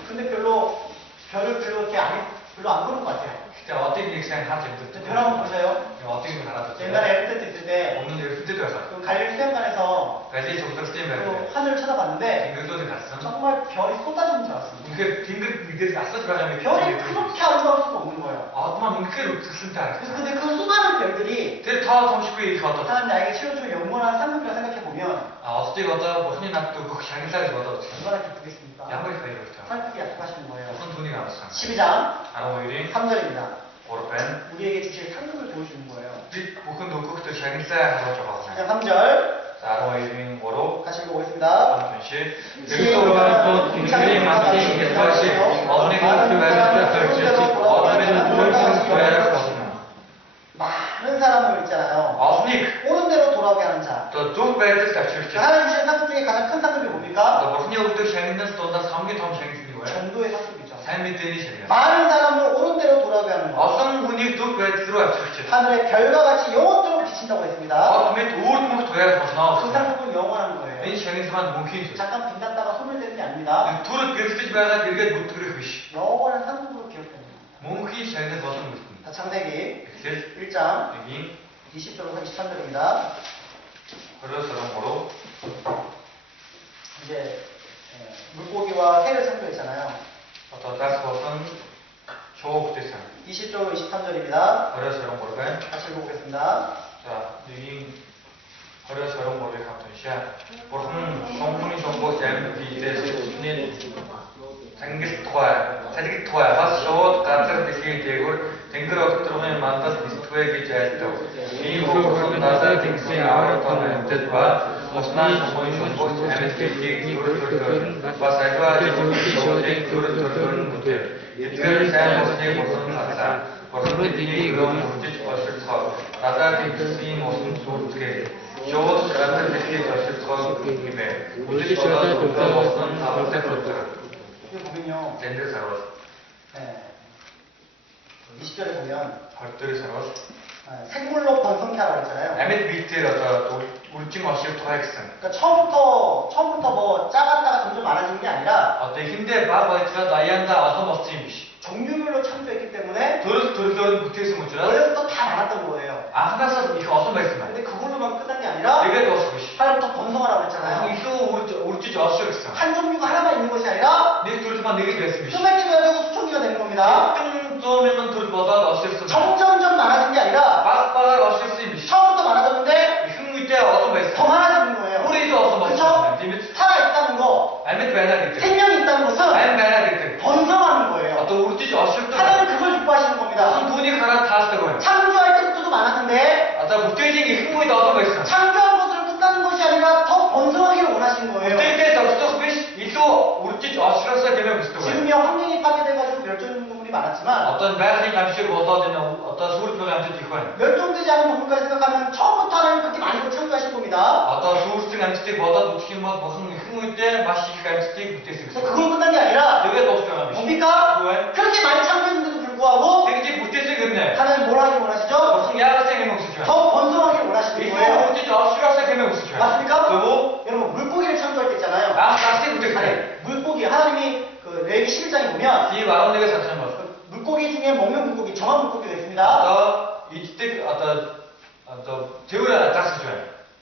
근데 별을 별로 이렇게 별로 안 보는 것 같아요. гэтээ одыг нэг сайн харж амьддаг. 별 한번 보세요. одыг нь хараад үзээ. 옛날에 에르테트 있을 때 өмнө нь ертөнцид байсан. 그 갈릴리 수영관에서 갈릴리 цуглаалтын 그 байр. 하늘을 쳐다봤는데 тэнгэрlүүрийг харсан. 정말 별이 쏟아지는 줄 알았습니다. үнэхээр тэнгэр нэгээс асаж байгаа юм. 별이 그렇게 아름다울 수가 없는 거예요. од маань үнэхээр үсгсэнтэй харагдсан. 근데 그 수많은 별들이 тэр тоо томшгүй их одод. 하나님 나에게 치러줄 영원한 상급이라 생각해 보면 одыг одоо бурхны надад өгөх шагналаа гэж бодоод үзсэн. 얼마나 기쁘겠습니까? ямар их баярлалтай. 하나님께 약속하시는 거예요. бурхан түүнийг авсан. 12장 12-ийн 3절입니다. 3 байна. 우리에게 주실 상급을 보여주는 거예요. бид бүхэнд өгөх тэр шагналаа харуулж байгаа байна. 3절 за 12-ийн 3 같이 읽어보겠습니다. хамтунши. 그리스도와 тэнгэрийн махын ялгаач олныг байртай төрчиж одны төлөвлөсөн байрах болно. 많은 사람을 있잖아요. олныг 옳은 대로 돌아오게 하는 자. одоо зөв байдлыг авчирч 하나님 주신 상급 중에 가장 큰 상급이 뭡니까? одоо бурхны өгдөг шагнаас дундаас хамгийн том шагнал нь юу вэ? 전도의 상급이죠. сайн мэдээний шагнал. 많은 사람을 옳은 대로 돌아오게 하는 거. олон хүнийг зөв байдал руу авчирч 하늘의 별과 같이 영원토록 비친다고 했습니다. од мэд үрд мөнх туяар болно. 그 상급은 영원한 거예요. энэ шагнал маань мөнхийн зүйл. 잠깐 빛났다가 소멸되는 게 아닙니다. түрэг гэрэлтэж байгаа эргээд бүтгэрэх биш. 영원한 상급으로 기억됩니다. мөнхийн шагнал болон үлдэнэ. 자, 창세기 Тэгэхээр 1장 1-ийн 20절로 33절입니다. 23-로 이제 물고기와 새를 창조했잖아요. одоо дац болон шуух дэсэн. 20절로 23절입니다. 23 байна. 같이 읽어보겠습니다. За 1-ийн 23-ыг хамт уншаа. Бурхан шонгоны шонгоос амьд биедээ сэтгэний тэнгис тухай, цалгид тухай бас шууд газар дэлхий дээгүүр тэнгэр огтрогын мандас бэлтвэ гэж айлтав. Ийм хөрхөн надад тэнгисийн авар том амьтад ба уснаа шумын бүх амьтдыг төрөлтөр бас аливаа зүйлсийг төрөлтөр нь бүтэв. Эдгээр сайн усныг болсон хасаа. Бурхны дэгийг өмөрчж боловсроо. Надад тэнгисийн усан сүрдгээ. Шууд газар дэлхийг боловсроо гэмээр. Үлж одоо төгсөө болсон авралтай төрөлтөр. 보면요. 젠더 사로. 네. 20절에 보면 벌들이 사로. 생물로 번성케하라고 했잖아요. 에멧 밑에라서 울증 없이 토하겠음. 그러니까 처음부터 뭐 작았다가 점점 많아지는 게 아니라 어때 힘대 바보이트가 나이한다 와서 먹지미시. 종류별로 창조했기 때문에 도르도르 못해서 못지라. 원래부터 다 많았던 거예요. 하나서 이거 어서 말씀해. 근데 그걸로만 끝난 게 아니라 내가 더 쓰고시. 하나부터 번성하라고 했잖아요. 이거 우르지 저스였어. 한 종류가 하나만 있는 것이 아니라 내 둘만 내게 됐습니다. 수백 개가 되고 수천 개가 되는 겁니다. 좀에는 둘보다 어스였어. 점점점 많아진 게 아니라 빠빠가 어스였습니다. 처음부터 많아졌는데 흥미 때 어서 말씀. 더 많아지는 거예요. 우리도 어서 말씀. 그렇죠? 살아있다는 거, 에멧 배나겠대. 생명이 있다는 것은 에멧 배나겠대. 번성하는 거예요. 어떤 우르지 어스였다. 하나님 그걸 기뻐하시는 겁니다. 무슨 돈이 갈아 타왔다고요. 창조할 때부터도 많았는데 아까 무대쟁이 흥분이 어떤 거 있어? 창조한 것으로 끝나는 것이 아니라 더 번성하기를 원하시는 거예요. 무대 덕스덕 비시 이소 우르지 어스러서 되면 무슨 거예요? 지금요 환경이 파괴돼가지고 멸종동물이 많았지만 어떤 매한이 감시를 얻어지는 어떤 수르표가 암시 뒤건 멸종되지 않은 동물까지 생각하면 처음부터 하나님 그렇게 많이 창조하신 겁니다. 어떤 수르증 암시 보다 놓치기 뭐 무슨 흥분 때 맛이 감시 못했을 그래서 그걸로 끝난 게 아니라 되게 덕스덕 암시 뭡니까? 왜? 그렇게 많이 창조했는데도 불구하고 되게 못했을 그네 하나님 뭘 하길 원하시죠? 무슨 야가생이 무슨 더 번성하길 원하시는 이소 거예요. 우르지 어스러서 되면 무슨 맞습니까? 그리고 여러분 물고기를 창조할 때 있잖아요. 나스팅 못했을 아니, 물고기 하나님이 그 레위 11장에 보면 이 마음 내가 사천 거 물고기 중에 먹는 물고기, 정한 물고기가 있습니다. 어떤 이때 어떤 제우라 짝스 줘요.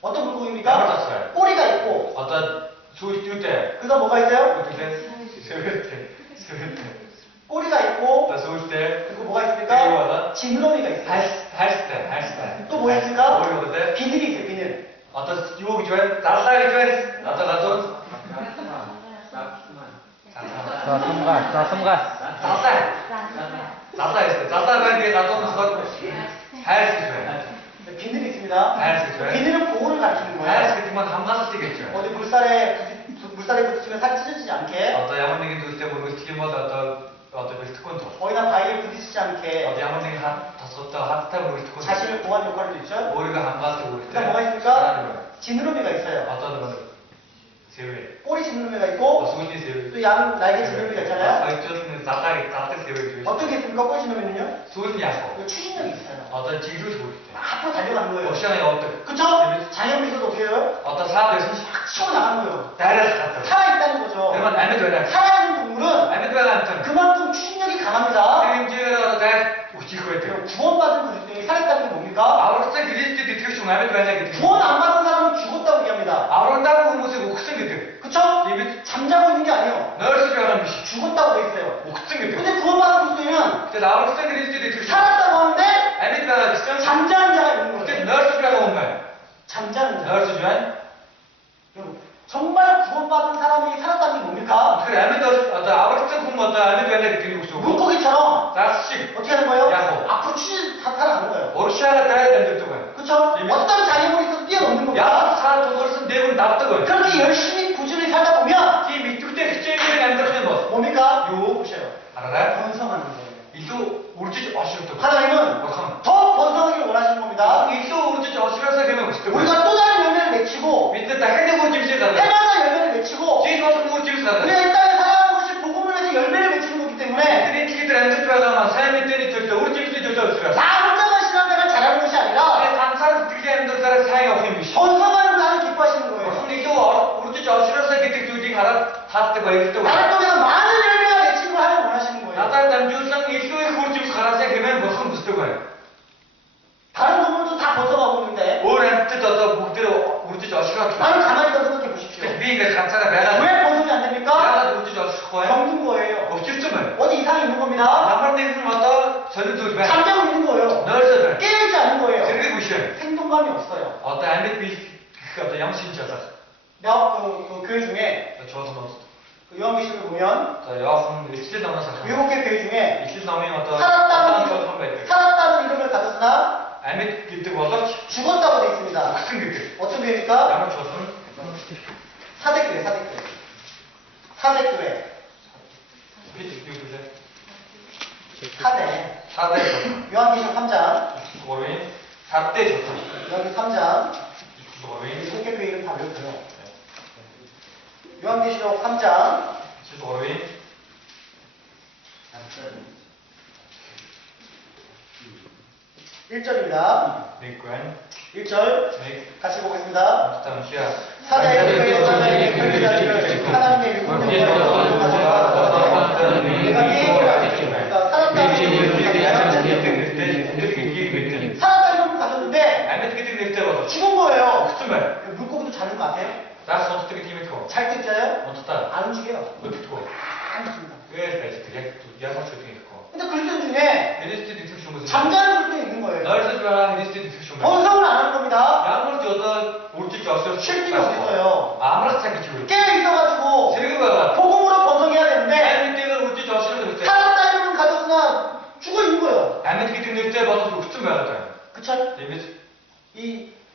어떤 야물 물고기입니까? 짝스요. 꼬리가 있고 어떤 수리 뛸 때, 그다음 뭐가 있어요? 어떻게 세울 때, 꼬리가 있고 나 세울 때, 그리고 뭐가 그리고 있습니까? 뭐다? 지느러미가 있어요. 할 때. 또 뭐 있습니까? 머리 어떨 때? 비늘이 있어요. 비늘. 어떤 유혹이 좋아해? 낯살이 좋아해? 어떤 자성가. 낯살 있어. 낯살 뒤에 나도 할수 좋아해. 비늘이 있습니다. 할수 좋아해. 비늘은 보호를 가리키는 거예요. 할수 같으면 한 마스 뛰겠죠. 어디 물살에 부딪히면 살이 찢어지지 않게, 어떤 야만내기 둘때 모르고 튀기마다 어떤 비스트콘 더. 거기다 바위에 부딪히지 않게 어디 야만내기 핫타 모르고 비스트콘 자신을 보호하는 역할을 도 있죠. 머리가 한 마스 모를 때. 그다음 뭐가 있습니까? 지느러미가 있어요. 어떤 거는 세우에. 꼬리 지느러미가 있고 소니 세우. 또 양 날개 지느러미가 있잖아요. 저는 나딱 세우에 줘. 어떤 게 있습니까? 꼬리 지느러미는요? 소니 야고. 추진력이 있어요. 어떤 지그시 모를 때. 앞으로 달려가는 거예요. 러시아에 어떤 그쵸? 자연에서도 어떻게 해요? 어떤 사업에서 막 치워나가는 거예요. 다이렉트 갔다. 살아있다는 거죠. 그러면 알면 되나? 살아있는 동물은 알면 되나? 그만큼 추진력이 강합니다. 생지가 다 우지고 있대요. 구원받은 그리스도인이 살아있다는 게 뭡니까? 아우르스 그리스도 뒤틀 중 알면 되나? 구원 안 받은 사람은 죽었다고 얘기합니다. 아우른다고 무슨 옥승 그때. 그쵸? 이미 잠자고 있는 게 아니에요. 너를 좋아하는 미시. 죽었다고 돼 있어요. 옥승 그때. 근데 구원받은 그리스도인은 근데 아우르스 그리스도 뒤틀 중. 살았다고 하는데 알면 되나? 진짜. 잠자는 자가 있는 그때 거예요. 너를 좋아하는 거야. 잠자는 자. 너를 좋아하는? 여러분, 정말 구원받은 사람이 살았다는 게 뭡니까? 그래 알면 너 어떤 아우르스 공부했다 알면 되나 그때 옥승. 물고기처럼 다시. 어떻게 하는 거예요? 야호. 앞으로 추진 다 살아가는 거예요. 러시아가 다 된다 거야. 그쵸? 이미- 어떤 장애물이 있어도 뛰어넘는 겁니다. 야, 사 돈을 내고 납득 거야. 그렇게 열심히 꾸준히 살다 보면 이 밑줄 때 흑제일이 안 들어가는 거. 뭡니까? 보셔요. 알아요? 번성하는 거예요. 이소 우르지 어시럽다. 하나님은 더 번성하기를 원하시는 겁니다. 이소 우르지 어시럽다 되면 무슨 거야? 우리가 또 다른 열매를 맺히고 밑에 다 해내 우르지 시작하다. 해마다 열매를 맺히고 제일 같은 우르지 시작하다. 우리가 이 땅에 살아가는 것이 복음을 위해서 열매를 맺히는 거기 때문에 그들이 키들 안 들어가면 삶이 때리 절대 우르지 절대 절대. 나 혼자만 신앙생활 잘하는 것이 아니라 감사를 들게 하는 데따라 사이가 없는 것이. 번성하는 걸 하나님 기뻐하시는 거예요. 이소 우르지 어시럽다 그때 두지 가라 다때 봐 이때 봐. 나를 통해서 많은 열매가 맺힌 걸 하나님 원하시는 거예요. 나다 남주상 이소의 우르지 가라세 그러면 무슨 거야? 다른 동물도 다 번성하고 있는데 오랜 뜻 어떤 목대로 우르지 어시럽다. 나는 가만히 더 생각해 보십시오. 미가 감사가 매라. 왜 번성이 안 됩니까? 내가 우르지 어시럽다. 병든 거예요. 없겠지만. 어디 이상이 있는 겁니다. 남한테는 어떤 전투 배. 잠자고 있는 거예요. 너를 깨어있지 않은 거예요. 그렇게 보시오. 생동감이 없어요. 어떤 아메비 어떤 양심자다. 내가 그 교회 중에 저도 넣었어. 그 요한계시록을 보면 자, 여하튼 이슬 남은 사람. 7개 교회 중에 이슬 남은 어떤 살았다는 이름을 가졌으나 아멘 기트 боловч 죽었다고 되어 있습니다. өгсөн гэдэг. 어떤 교회입니까? ямар ч болсон 사대교회. 사대교회. бид юу вэ? 사대. 사대 줬어. 요한계시록 3장. 고린 사대 줬어. 요한계시록 3장. 고린 7개 교회 이름 다 외우세요. 요한계시록 3장. 고린 1절입니다. 닉wen 1절 닉 같이 보겠습니다. 스탄시아 사대 교회의 전에 그 자리를 하나님의 율법으로 가져가 내가 그러니까 살았다는 이름을 가졌는데 아멘 гэдэг нэртэй боловч 죽은 거예요. өгсөн байна. 물고기도 자는 거 아세요? За сонсдог тийм их. 잘 뜯겨요? онцтой 안 움직여요. өдөртгөө. 안 움직입니다. Гээр байж байгаа. Яг ямар ч үгүй ихгүй. 근데 그리스도인 중에 Христэд итгэж хүмүүс. 잠자는 분도 있는 거예요. нойрсож байгаа Христэд итгэж хүмүүс. 번성을 안 하는 겁니다. Ямар ч одоо үржиж олсоор 쉴 필요 없어요. амрах цаг гэж юу? 깨어 있어가지고 зэрэг байгаа. 복음으로 번성해야 되는데 Амин дээр үржиж олсоор хэрэгтэй. 살았다 이름은 가졌으나 죽어 있는 거예요. Амин гэдэг нэртэй боловч өгсөн байгаа даа. 그쵸? Тэгээс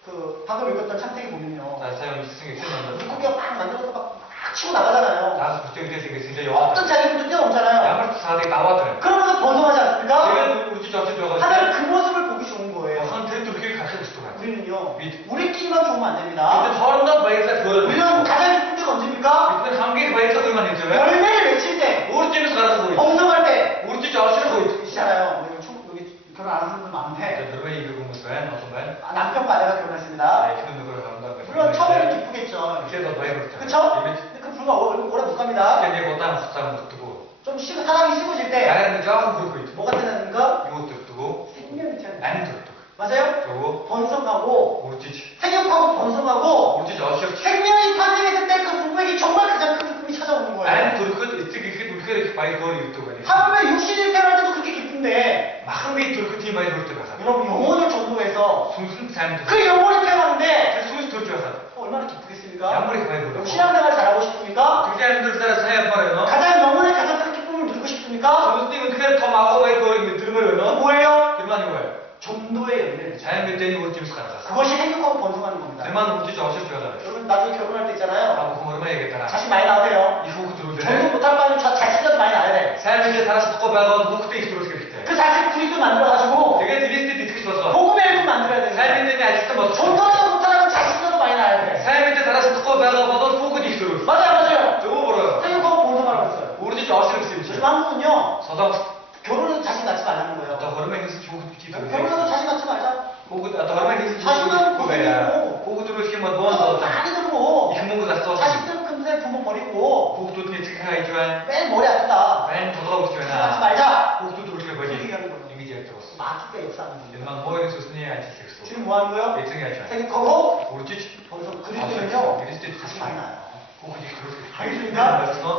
그 방금 읽었던 창세기 보면요. за сайн уншсан гэсэн юм байна. 물고기가 막 만들어서 막 치고 나가잖아요. Даас бүтээгдээс ингэ сэлээ 어떤 яваад. 자기들도 뛰어넘잖아요. Ямар ч цаадыг даваад байна. 그러면서 번성하지 않습니까? Тэгээд үржиж олсож байгаа. 하나님 그 모습을 보기 좋은 거예요. Бурхан тэр төрхийг харахыг хүсдэг байна. 우리는요. бид 우리끼리만 좋으면 안 бид 됩니다. хоорондоо баярлах хөрөөл. 우리는 가장 기쁜 때가 언제입니까? Бид хамгийн баярлах юм аа гэж байна. 열매를 맺힐 때, Үржиж гаргах үе. 번성할 때 үржиж олсох үе. 있잖아요. 여기 결혼 안 하는 분들 많은데 Дөрвөн их хүмүүс байна, олон байна. 남편과 아내가 결혼했습니다. Эхнэр нөхөр хоорондоо. 물론 처음에는 기쁘겠죠. Эхлээд баярлалтай. 그쵸? 근데 그 불과 오래 못 갑니다. Тэгээд нэг удаан хугацаа өнгөрдөг. 좀 사랑이 식어질 때 Харин жоохон хүрэх үед 뭐가 되는가? юу төрдөг? 생명이 차는 Ань төрдөг. 맞아요? 그리고 번성하고 үржиж 생육하고 번성하고 үржиж олширч 생명이 탄생했을 때 그 부부에게 정말 가장 큰 기쁨이 찾아오는 거예요. ань төрөхөд эцэг ихэд үнэхээр их баяр хөөр ирдэг байна. 하물며 육신일 태어날 때도 그렇게 기쁜데 Махан бие төрөхөд тийм баяр хөөртэй байхад. 여러분 영혼을 전도해서 Сүнсэнд сайн төрөх. 그 영혼이 태어났는데 Тэр сүнс төрж байхад 얼마나 기쁘겠습니까? ямар их баяр хөөр. 신앙생활 잘하고 싶습니까? Тэглийн амьдралаараа сайн явмаар байна. 가장 영혼의 가장 큰 기쁨을 누리고 싶습니까? Сүнсний үнэхээр том агуу баяр хөөрийг мэдрэмээр 그 байна. 뭐예요? Тэр маань юу вэ? 전도의 열매를 сайн мэдээний үр жимс гаргах. 그것이 행복하고 번성하는 겁니다. Тэр маань үржиж олширч байгаа. 여러분 나중에 결혼할 때 있잖아요. Аа бүхэн өрмөө яагаад 자식 많이 나오세요. их хүүхэд төрүүлээ. 전도 못할 바에는 자식이라도 많이 낳아야 돼. сайн мэдээ тараас чадахгүй байгаа бол хүүхдээ их төрүүлэх хэрэгтэй. 그 자식 그리스도 만들어가지고 Тэгээд Христэд итгэж болгоо. 복음의 일꾼 만들어야 돼. сайн мэдээний ажилтан болох. 전도라도 못하면 자식이라도 많이 낳아야 돼. сайн мэдээ тараас чадахгүй байгаа бол хүүхэд их төрүүл. 맞아요. зөв буруу. 행복하고 번성하라고 했어요. үржиж олшир гэсэн юм 요즘 шиг. 한국은요. Солонгос 결혼해도 자식 낳지 말라는 거예요. одоо хормын хийсч хүүхэд бити төрүүлээ. 결혼해도 자식 낳지 말자. Хүүхэд одоо хормын хийсч 자식은 хүүхэд байя. 버리고 Хүүхэд төрүүлэх юм бол бөөн зовлон. 많이 들고 Их мөнгө зарцуулах. 자식들 큰데 부모 버리고 Хүүхдүүдний эцэг хайж байна. 매일 머리 아프다. Байн толгой өгч 낳지 байна. 말자. Хүүхдүүд төрүүлэх болий. 얘기하는 거예요. Ингэж ярьдаг болсон. 마귀가 역사하는 Энэ 거예요. маань хойны сүсний ажил гэсэн. 지금 뭐 하는 거예요? Эцэг яаж байна? 생육하고 үржиж 번성 олшир. 그리스도는요. Христэд 자식 많이 낳아요. хүүхэд их төрүүлэх. 알겠습니까?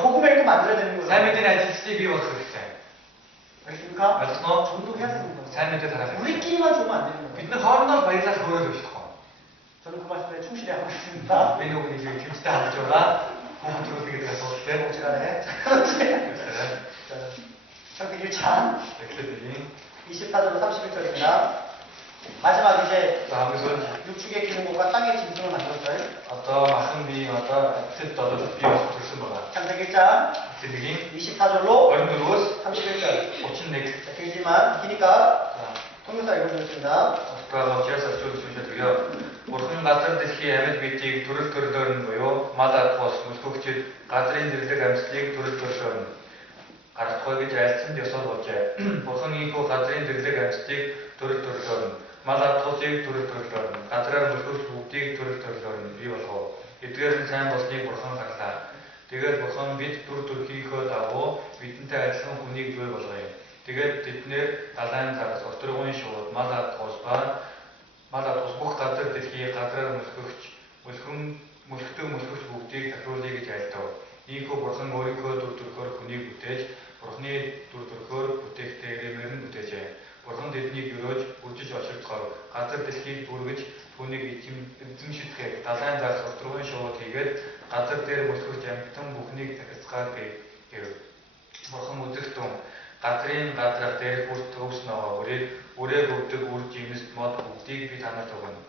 복음의 일꾼 만들어야 되는 거예요. сайн мэдээний ажилчдыг бий болох хэрэгтэй. 알겠습니까? Ойлгосноо? 전도해야 되는 거예요. сайн мэдээ тараах. 우리끼리만 좋으면 안 되는 거예요. Бид нар хоорондоо баярлах хөрөөл өгөх. 저는 그 말씀에 충실히 하고 있습니다. Би нөгөө нэг тэмцтэй хамж байгаа. Хүүхэд төрүүлэх гэдэг асуудалтай. 목지간에 창세기 1장 Тэгэхээр 24절로 31절입니다. 마지막 이제 за хамгийн 육축의 기능과 땅의 짐승을 만들었어요. одоо махан бие одоо эцэд одоо бий болох төрсөн байгаа. 창세기 1장 Тэдний 24절로 24-өөс 31절 31. 길지만 기니까 За 통역사 읽어드렸습니다. одоо чаас асууж өгөө. Бурхан газар дэлхийн амьд биетийг төрөл төрлөөр нь буюу мал адхоос мөсгөгчд газрын зэрлэг амьслыг төрөл төрлөөр нь гаргахгүй гэж айлцсан ёсоор болжээ. Бурхан ийхүү газрын зэрлэг амьслыг төрөл төрлөөр нь мал адхоосыг төрөл төрлөөр нь газраар мөсгөгч бүгдийг төрөл төрлөөр нь бий болгов. Эдгээр нь сайн болсныг Бурхан харлаа. Тэгээд Бурхан бид дүр төрхийнхөө дагуу бидэнтэй адилхан хүнийг бий болгоё. Тэгээд тэднэр далайн загас острогын шууд мал адхоос ба мал адхоос бүх газар дэлхий газраар мөлхтөг бүгдийг тахиулъя гэж айлдав. Ийхүү Бурхан өөрийнхөө дүр төрхөөр хүнийг бүтээж, Бурханы дүр төрхөөр бүтээгдэхээрээр нь бүтээжээ. Бурхан тэднийг өрөөж үржиж очирдохоор газар дэлхийг бүргэж түүнийг эзэмшихэд далайн зах өтрүүн шууд хийгээд газар дээр мөлхөж амьтан бүхнийг захицгаад гэв. Бурхан үзэгтэн газрын газрах дээр бүр төвс ногоо үрээ өвдөг үр жимс мод бүгдийг би танарт өгнө.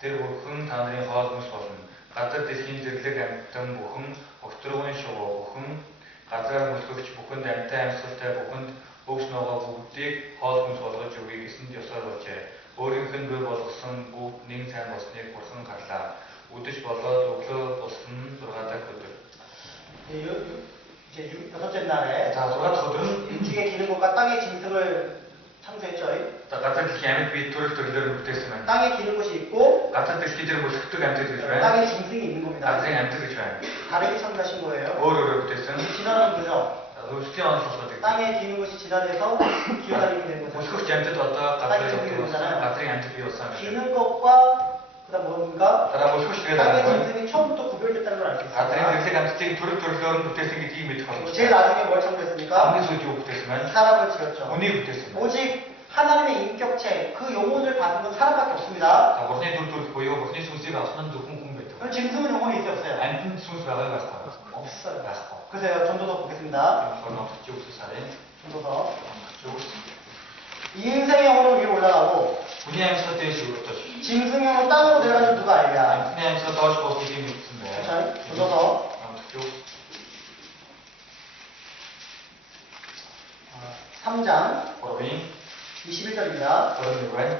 Тэр бүхэн та нарын хоол хүнс болно. Газар дэлхийн зэрлэг амьтан бүхэн өтрүүн шууд бүхэн газраар мөлхөгч бүхэнд амьтан амьсгалтай бүхэнд өвс ногоо бүгдийг хоол хүнс болгож өгье гэсэнд ёсоор болжээ. Өөрийнх нь бий болгосон бүгд нэг сайн болсныг бурхан гарлаа. Үдэж болоод өглөө болсон 6 дахь өдөр. 이제 여섯째 날에 자, 6 дахь өдөр нь 육지에 기는 것과 땅의 짐승을 창조했죠. газар дэлхийн амьд бие төрөл төрлөөр бүтээсэн байна. 땅에 기는 것이 있고 газар дэлхий дээр мөлхөгдөг амьтад гэж байна. 땅에 짐승이 있는 겁니다. газрын амьтад гэж байна. 다르게 창조하신 거예요. өөрөөр бүтээсэн. 지나가는 거죠. өвсгийн онц болоод 땅에 기는 것이 지나돼서 기어다니게 된 거죠. мөлхөгч амьтад одоо газрын амьтад бий болсон. 기는 것과 그다음 뭔가 дараа мөлхөгч гэдэг 땅의 нь 짐승이 처음부터 구별됐다는 걸 알 수 газрын 있습니다. дэлхийг амьтдыг төрөл төрлөөр нь бүтээсэн гэдгийг мэдэх болно. 제일 나중에 뭘 창조했습니까? хамгийн сүүлд юу бүтээсэн байна? 사람을 지었죠. Хүнийг бүтээсэн байна. 오직 하나님의 인격체, 그 영혼을 받은 건 사람밖에 없습니다. За бурхны дүр төрх буюу бурхны сүнсийг авсан нь зөвхөн хүн байдаг. 그럼 짐승은 영혼이 있어요, 없어요? амьтанд сүнс байгаа байх. 없어요. байхгүй. 그래서 전도서 보겠습니다. 넘치지 없으사래. 전도서. 좋스. 인생의 영혼은 위로 올라가고 분야 함수가 되지 못하죠. 짐승의 영혼은 땅으로 내려가는 줄 누가 알랴? 분야 함수가 더 좋고 되게 좋습니다. 자, 전도서. 좋스. 3장 어린 21절입니다. 어린 왜?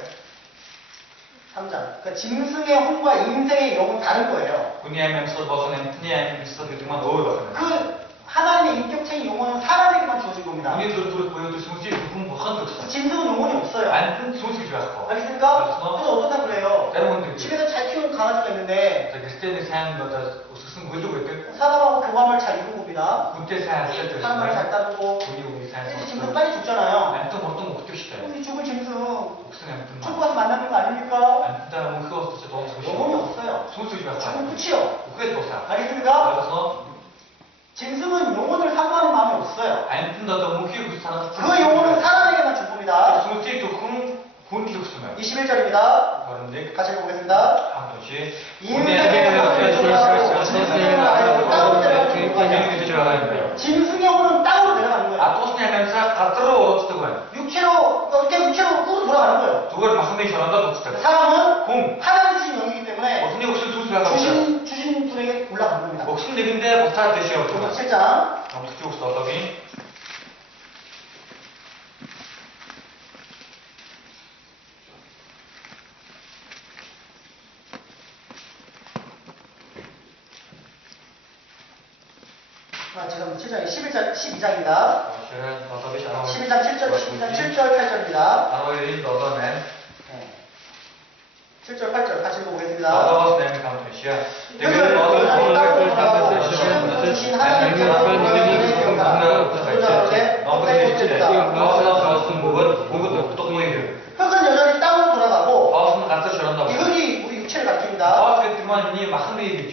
3장. 그러니까 짐승의 혼과 인생의 영은 다른 거예요. 분야 함수가 벗어낸 분야 함수가 되지만 어울려. 그 하나님의 인격체인 영혼은 사람에게만 주어진 겁니다. 분야 둘 보여도 승지 부분 뭐한 거. 짐승은 영혼이 없어요. 안 승지 좋았고. 알겠습니까? 그래서 어떻다 그래요? 여러분들 집에서 잘 키우는 강아지가 있는데 그때는 사는 거다 우스승 물도 있고 사람하고 교감을 잘 이루는 겁니다. 그때 사는 사람을 잘 따르고 우리 사는 짐승 빨리 죽잖아요. 안또 보통 못도 싶어요. 우리 죽은 짐승 옥승 안또 죽어서 만나는 거 아닙니까? 안다 뭐 그거 진짜 너무 영혼이 없어요. 소수지 마. 죽으면 끝이요. 그게 또 사. 알겠습니까? 그래서 짐승은 영혼을 사모하는 마음이 없어요. 안뜬다도 못 키우고 사는 그 영혼은 사람에게만 줄 겁니다. 소수도 군 죽으면 21절입니다. 그런데 같이 보겠습니다. 한 번씩 짐승의 영혼은 땅으로 내려가는 거예요. 아토스냐 냄새 가트로 어떻게 거야? 육체로 이렇게 육체로 꾹 돌아가는 거예요. 그걸 막 한명이 전한다 놓쳤다. 사람은 공 하나님 주신 영이기 때문에 무슨 욕심 수술하고 주신 분에게 올라가는 겁니다. 목숨 내긴데 못할 듯이요. 7장 아무튼 쭉 써더니 지금 7장이 12장입니다. 12장 7절, 12장 7절, 8절입니다. 아로이 너더맨 7절, 8절 같이 읽어보겠습니다. 너더스 네미 감투시야. 되게 너더스 주신 하나님의 흙은 여전히 땅으로 돌아가고 이 흙이 우리 육체를 가리킵니다.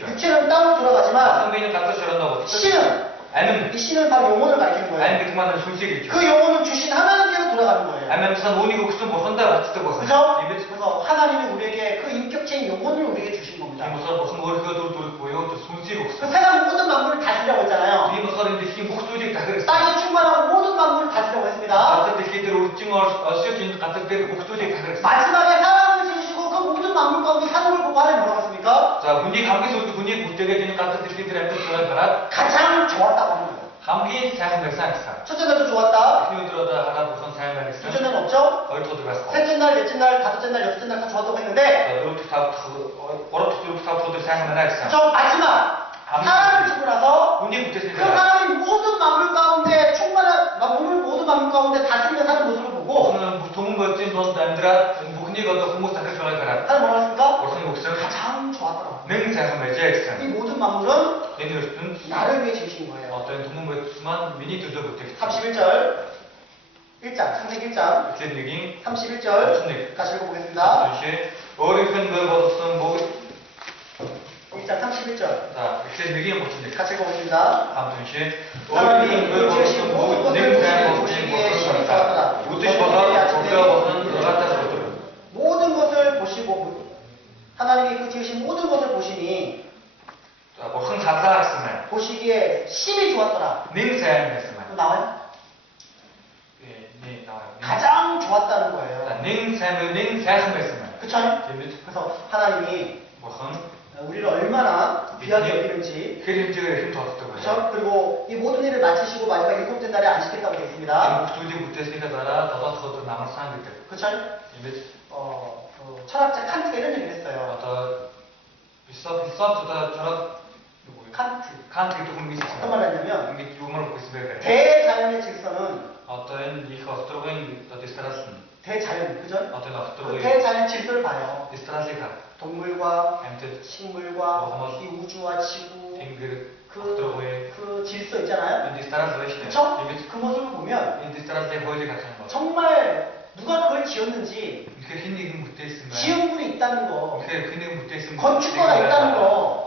육체는 땅으로 돌아가지만 이 씨는 바로 영혼을 가리키는 거예요. 그 영혼은 주신 하나님께로 돌아가는 거예요. 그죠? 그래서 하나님이 우리에게 그 인격체인 영혼을 우리에게 주신 겁니다. 그 세상 모든 만물을 다스리라고 했잖아요. 땅에 충만하고 모든 만물을 다스리라고 했습니다. 마지막에 사람을 지으시고 그 모든 만물 가운데 사람을 보고 하나님 뭐라고 했습니까? 자, 분이 감기소도 분이 못되게 되는 같은 들기들한테 그런 가장 좋았다고 하는 거예요. 감기 잘 맥상했어. 첫째 날도 좋았다. 키우들어다 하나 무슨 잘 맥상. 둘째 날은 없죠? 얼토 들어갔어. 셋째 날, 넷째 날, 다섯째 날, 여섯째 날 다 좋았다고 했는데 이렇게 다 어렵게 이렇게 다 도들 잘 맥상. 저 마지막 사람을 주고 나서 분이 그 못했으니까. 사람이 모든 만물 가운데 충만한 모든 만물 가운데 다스리며 사는 모습을 보고 무슨 도문 것진 넌 남들아 북니가 더 후모 사실 전할 거라. 하나님 뭐라 했습니까? 무슨 목숨 가장 좋았더라고. 능잘 맥제 이 모든 만물은 얘는 나를 위해 지으신 거예요. 어떤 도문 것만 미니 두저 못했어. 31절 1장 창세기 1장 제 얘기 31절 같이 읽어보겠습니다. 다시 어리큰 걸 벗었던 목이 1장 31절. 자, 이렇게 느끼는 모습입니다. 같이 읽어보겠습니다. 다음 동시에 하나님이 그 지으신 모든 것을 보시기에 심히 좋았더라. 모든 것을 보시고 하나님이 그 지으신 모든 것을 보시니 보시기에 심히 좋았더라. 또 나와요? 네, 나와요. 가장 좋았다는 거예요. 그쵸? 재밌- 그래서 하나님이 우리를 얼마나 귀하게 여기는지 그쵸? 그리고 이 모든 일을 마치시고 마지막 일곱째 날에 안식했다고 되어 있습니다. 그쵸? 그 철학자 칸트가 이런 얘기를 했어요. 칸트. 어떤 말을 했냐면 대자연의 질서는 대자연, 그죠? 그 대자연 질서를 봐요. 동물과 식물과 이 우주와 지구 그 질서 있잖아요. 그쵸? 그 모습을 보면 정말 누가 그걸 지었는지 지은 분이 있다는 거, 건축가가 있다는 거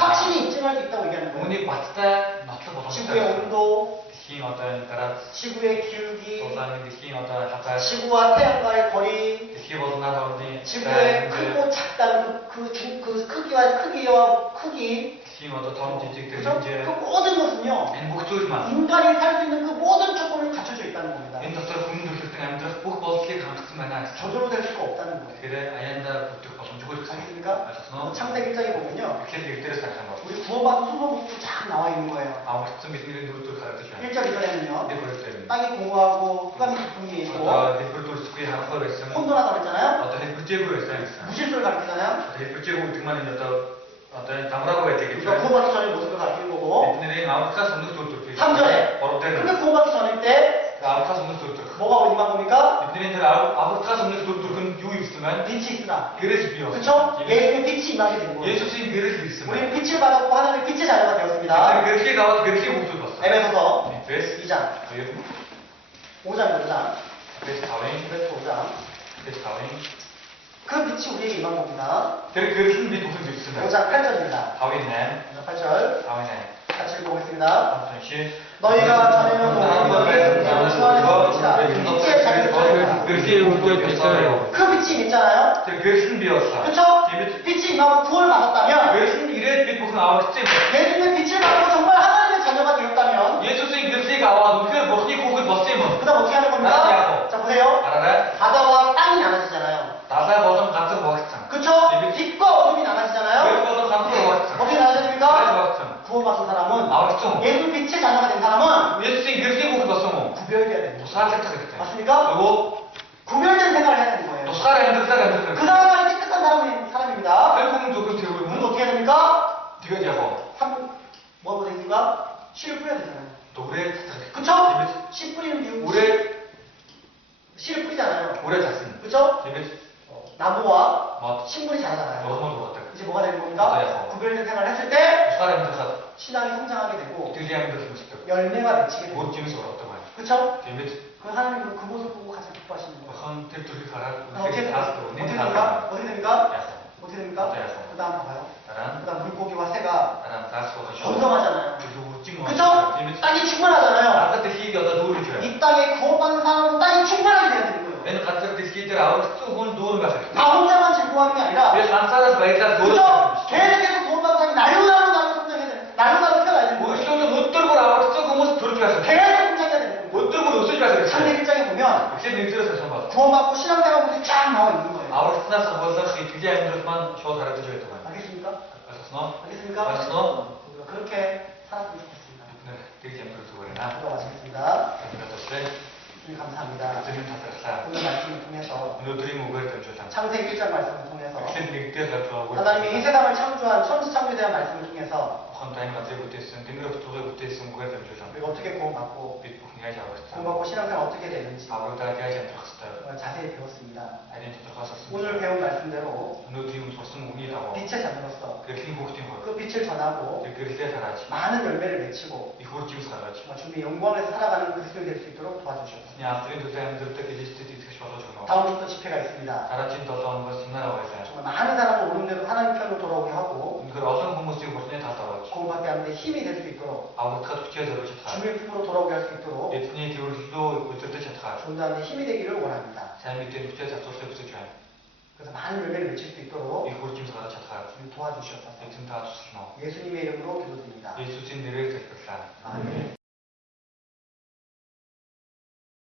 확실히 인증할 수 있다고 얘기하는 거예요. 지구의 온도, 지구의 기울기, 지구와 태양과의 거리, 지구의 크고 작다는 그 크기와 크기, 그죠? 그 모든 것은요 인간이 살 수 있는 그 모든 조건을 갖춰져 있다는 겁니다. 저절로 될 수가 없다는 거예요. 알겠습니까? 창세기 1장에 보면요 우리 구원받은 소모부터 쫙 나와 있는 거예요. 1절 2절에는요 땅이 공허하고 흑암이 깊음이 있고 혼돈하다고 했잖아요. 무질서를 가리키잖아요. 우리가 구원받기 전의 모습을 가리키는 거고 3절에 그게 구원받기 전일 때 뭐가 임한 겁니까? 빛이 있으나 그쵸? 예수의 빛이 임하게 된 거예요. 우리는 빛을 받았고 하나님의 빛의 자녀가 되었습니다. 에베소서 2장 5장 그 빛이 우리에게 임한 겁니다. 5장 8절입니다. 8절 같이 읽어보겠습니다. 너희가 전에는 주 안에서 빛이라 빛의 자녀가 그 빛이 있잖아요. 그쵸? 빛이 임하고 구원을 받았다면 예수님의 빛을 받고 정말 하나님의 자녀가 되었다면 그 다음 어떻게 하는 겁니까? 자 보세요. 바다와 땅이 나눠지잖아요. 그쵸? 빛과 어둠이 나눠지잖아요. 어떻게 나눠집니까? 구원받은 사람은 예수 빛의 자녀가 된 사람은 구별돼야 됩니다. 맞습니까? 구별된 생활을 해야 되는 거예요. 그 사람은 깨끗한 사람입니다. 그럼 어떻게 해야 됩니까? 뭐하고 되니까? 씨를 뿌려야 되잖아요. 그쵸? 씨 뿌리는 이유 씨를 뿌리잖아요. 그쵸? 나무와 식물이 자라잖아요. 이제 뭐가 되는 겁니까? 구별된 생활을 했을 때 신앙이 성장하게 되고 열매가 맺히게 되고 그쵸? 그 하나님은 그 모습 보고 가장 기뻐하시는 거예요. 어떻게 됩니까? 그 다음 봐봐요. 그 다음 물고기와 새가 건강하잖아요. 그쵸? 땅이 충만하잖아요. 이 땅에 구원받는 사람은 땅이 충만하게 돼야 되는 거예요. 나 혼자만 즐거워하는 게 아니라 그쵸? 계속해서 구원받는 사람이 날로 성장해야 돼. 날로 태어나야 되는 거예요. 계속 성장해야 되는 거예요. 창세기 1장에 보면 구원받고 신앙생활 모습이 쫙 나와 있는 거예요. 알겠습니까? 우리가 그렇게 살았으면 좋겠습니다. 기도 마치겠습니다. 주님 감사합니다. 오늘 말씀을 통해서 창세기 1장 말씀을 통해서 하나님이 이 세상을 창조한 천지창조에 대한 말씀을 통해서 우리가 어떻게 구원받고 신앙생활 어떻게 되는지 자세히 배웠습니다. 오늘 배운 말씀대로 빛의 자녀로서 그 빛을 전하고 많은 열매를 맺히고 주님의 영광에서 살아가는 그리스도인이 될 수 있도록 도와주시옵소서. 다음 주부터 집회가 있습니다. 정말 많은 사람을 오는 대로 하나님 편으로 돌아오게 하고 하는데 힘이 될 수 있도록 아버지가 두께서로 쳤다. 주의 품으로 돌아오게 할 수 있도록 예튼이 디오르스도 어쨌든 쳤다. 전도하는 힘이 되기를 원합니다. 삶이 된 두께 작전을 부탁해. 그래서 많은 열매를 맺힐 수 있도록 이 고르침사가 쳤다. 주님 도와주시옵소서. 예튼 다 주시노. 예수님의 이름으로 기도드립니다. 예수진 내를 드렸다. 아멘.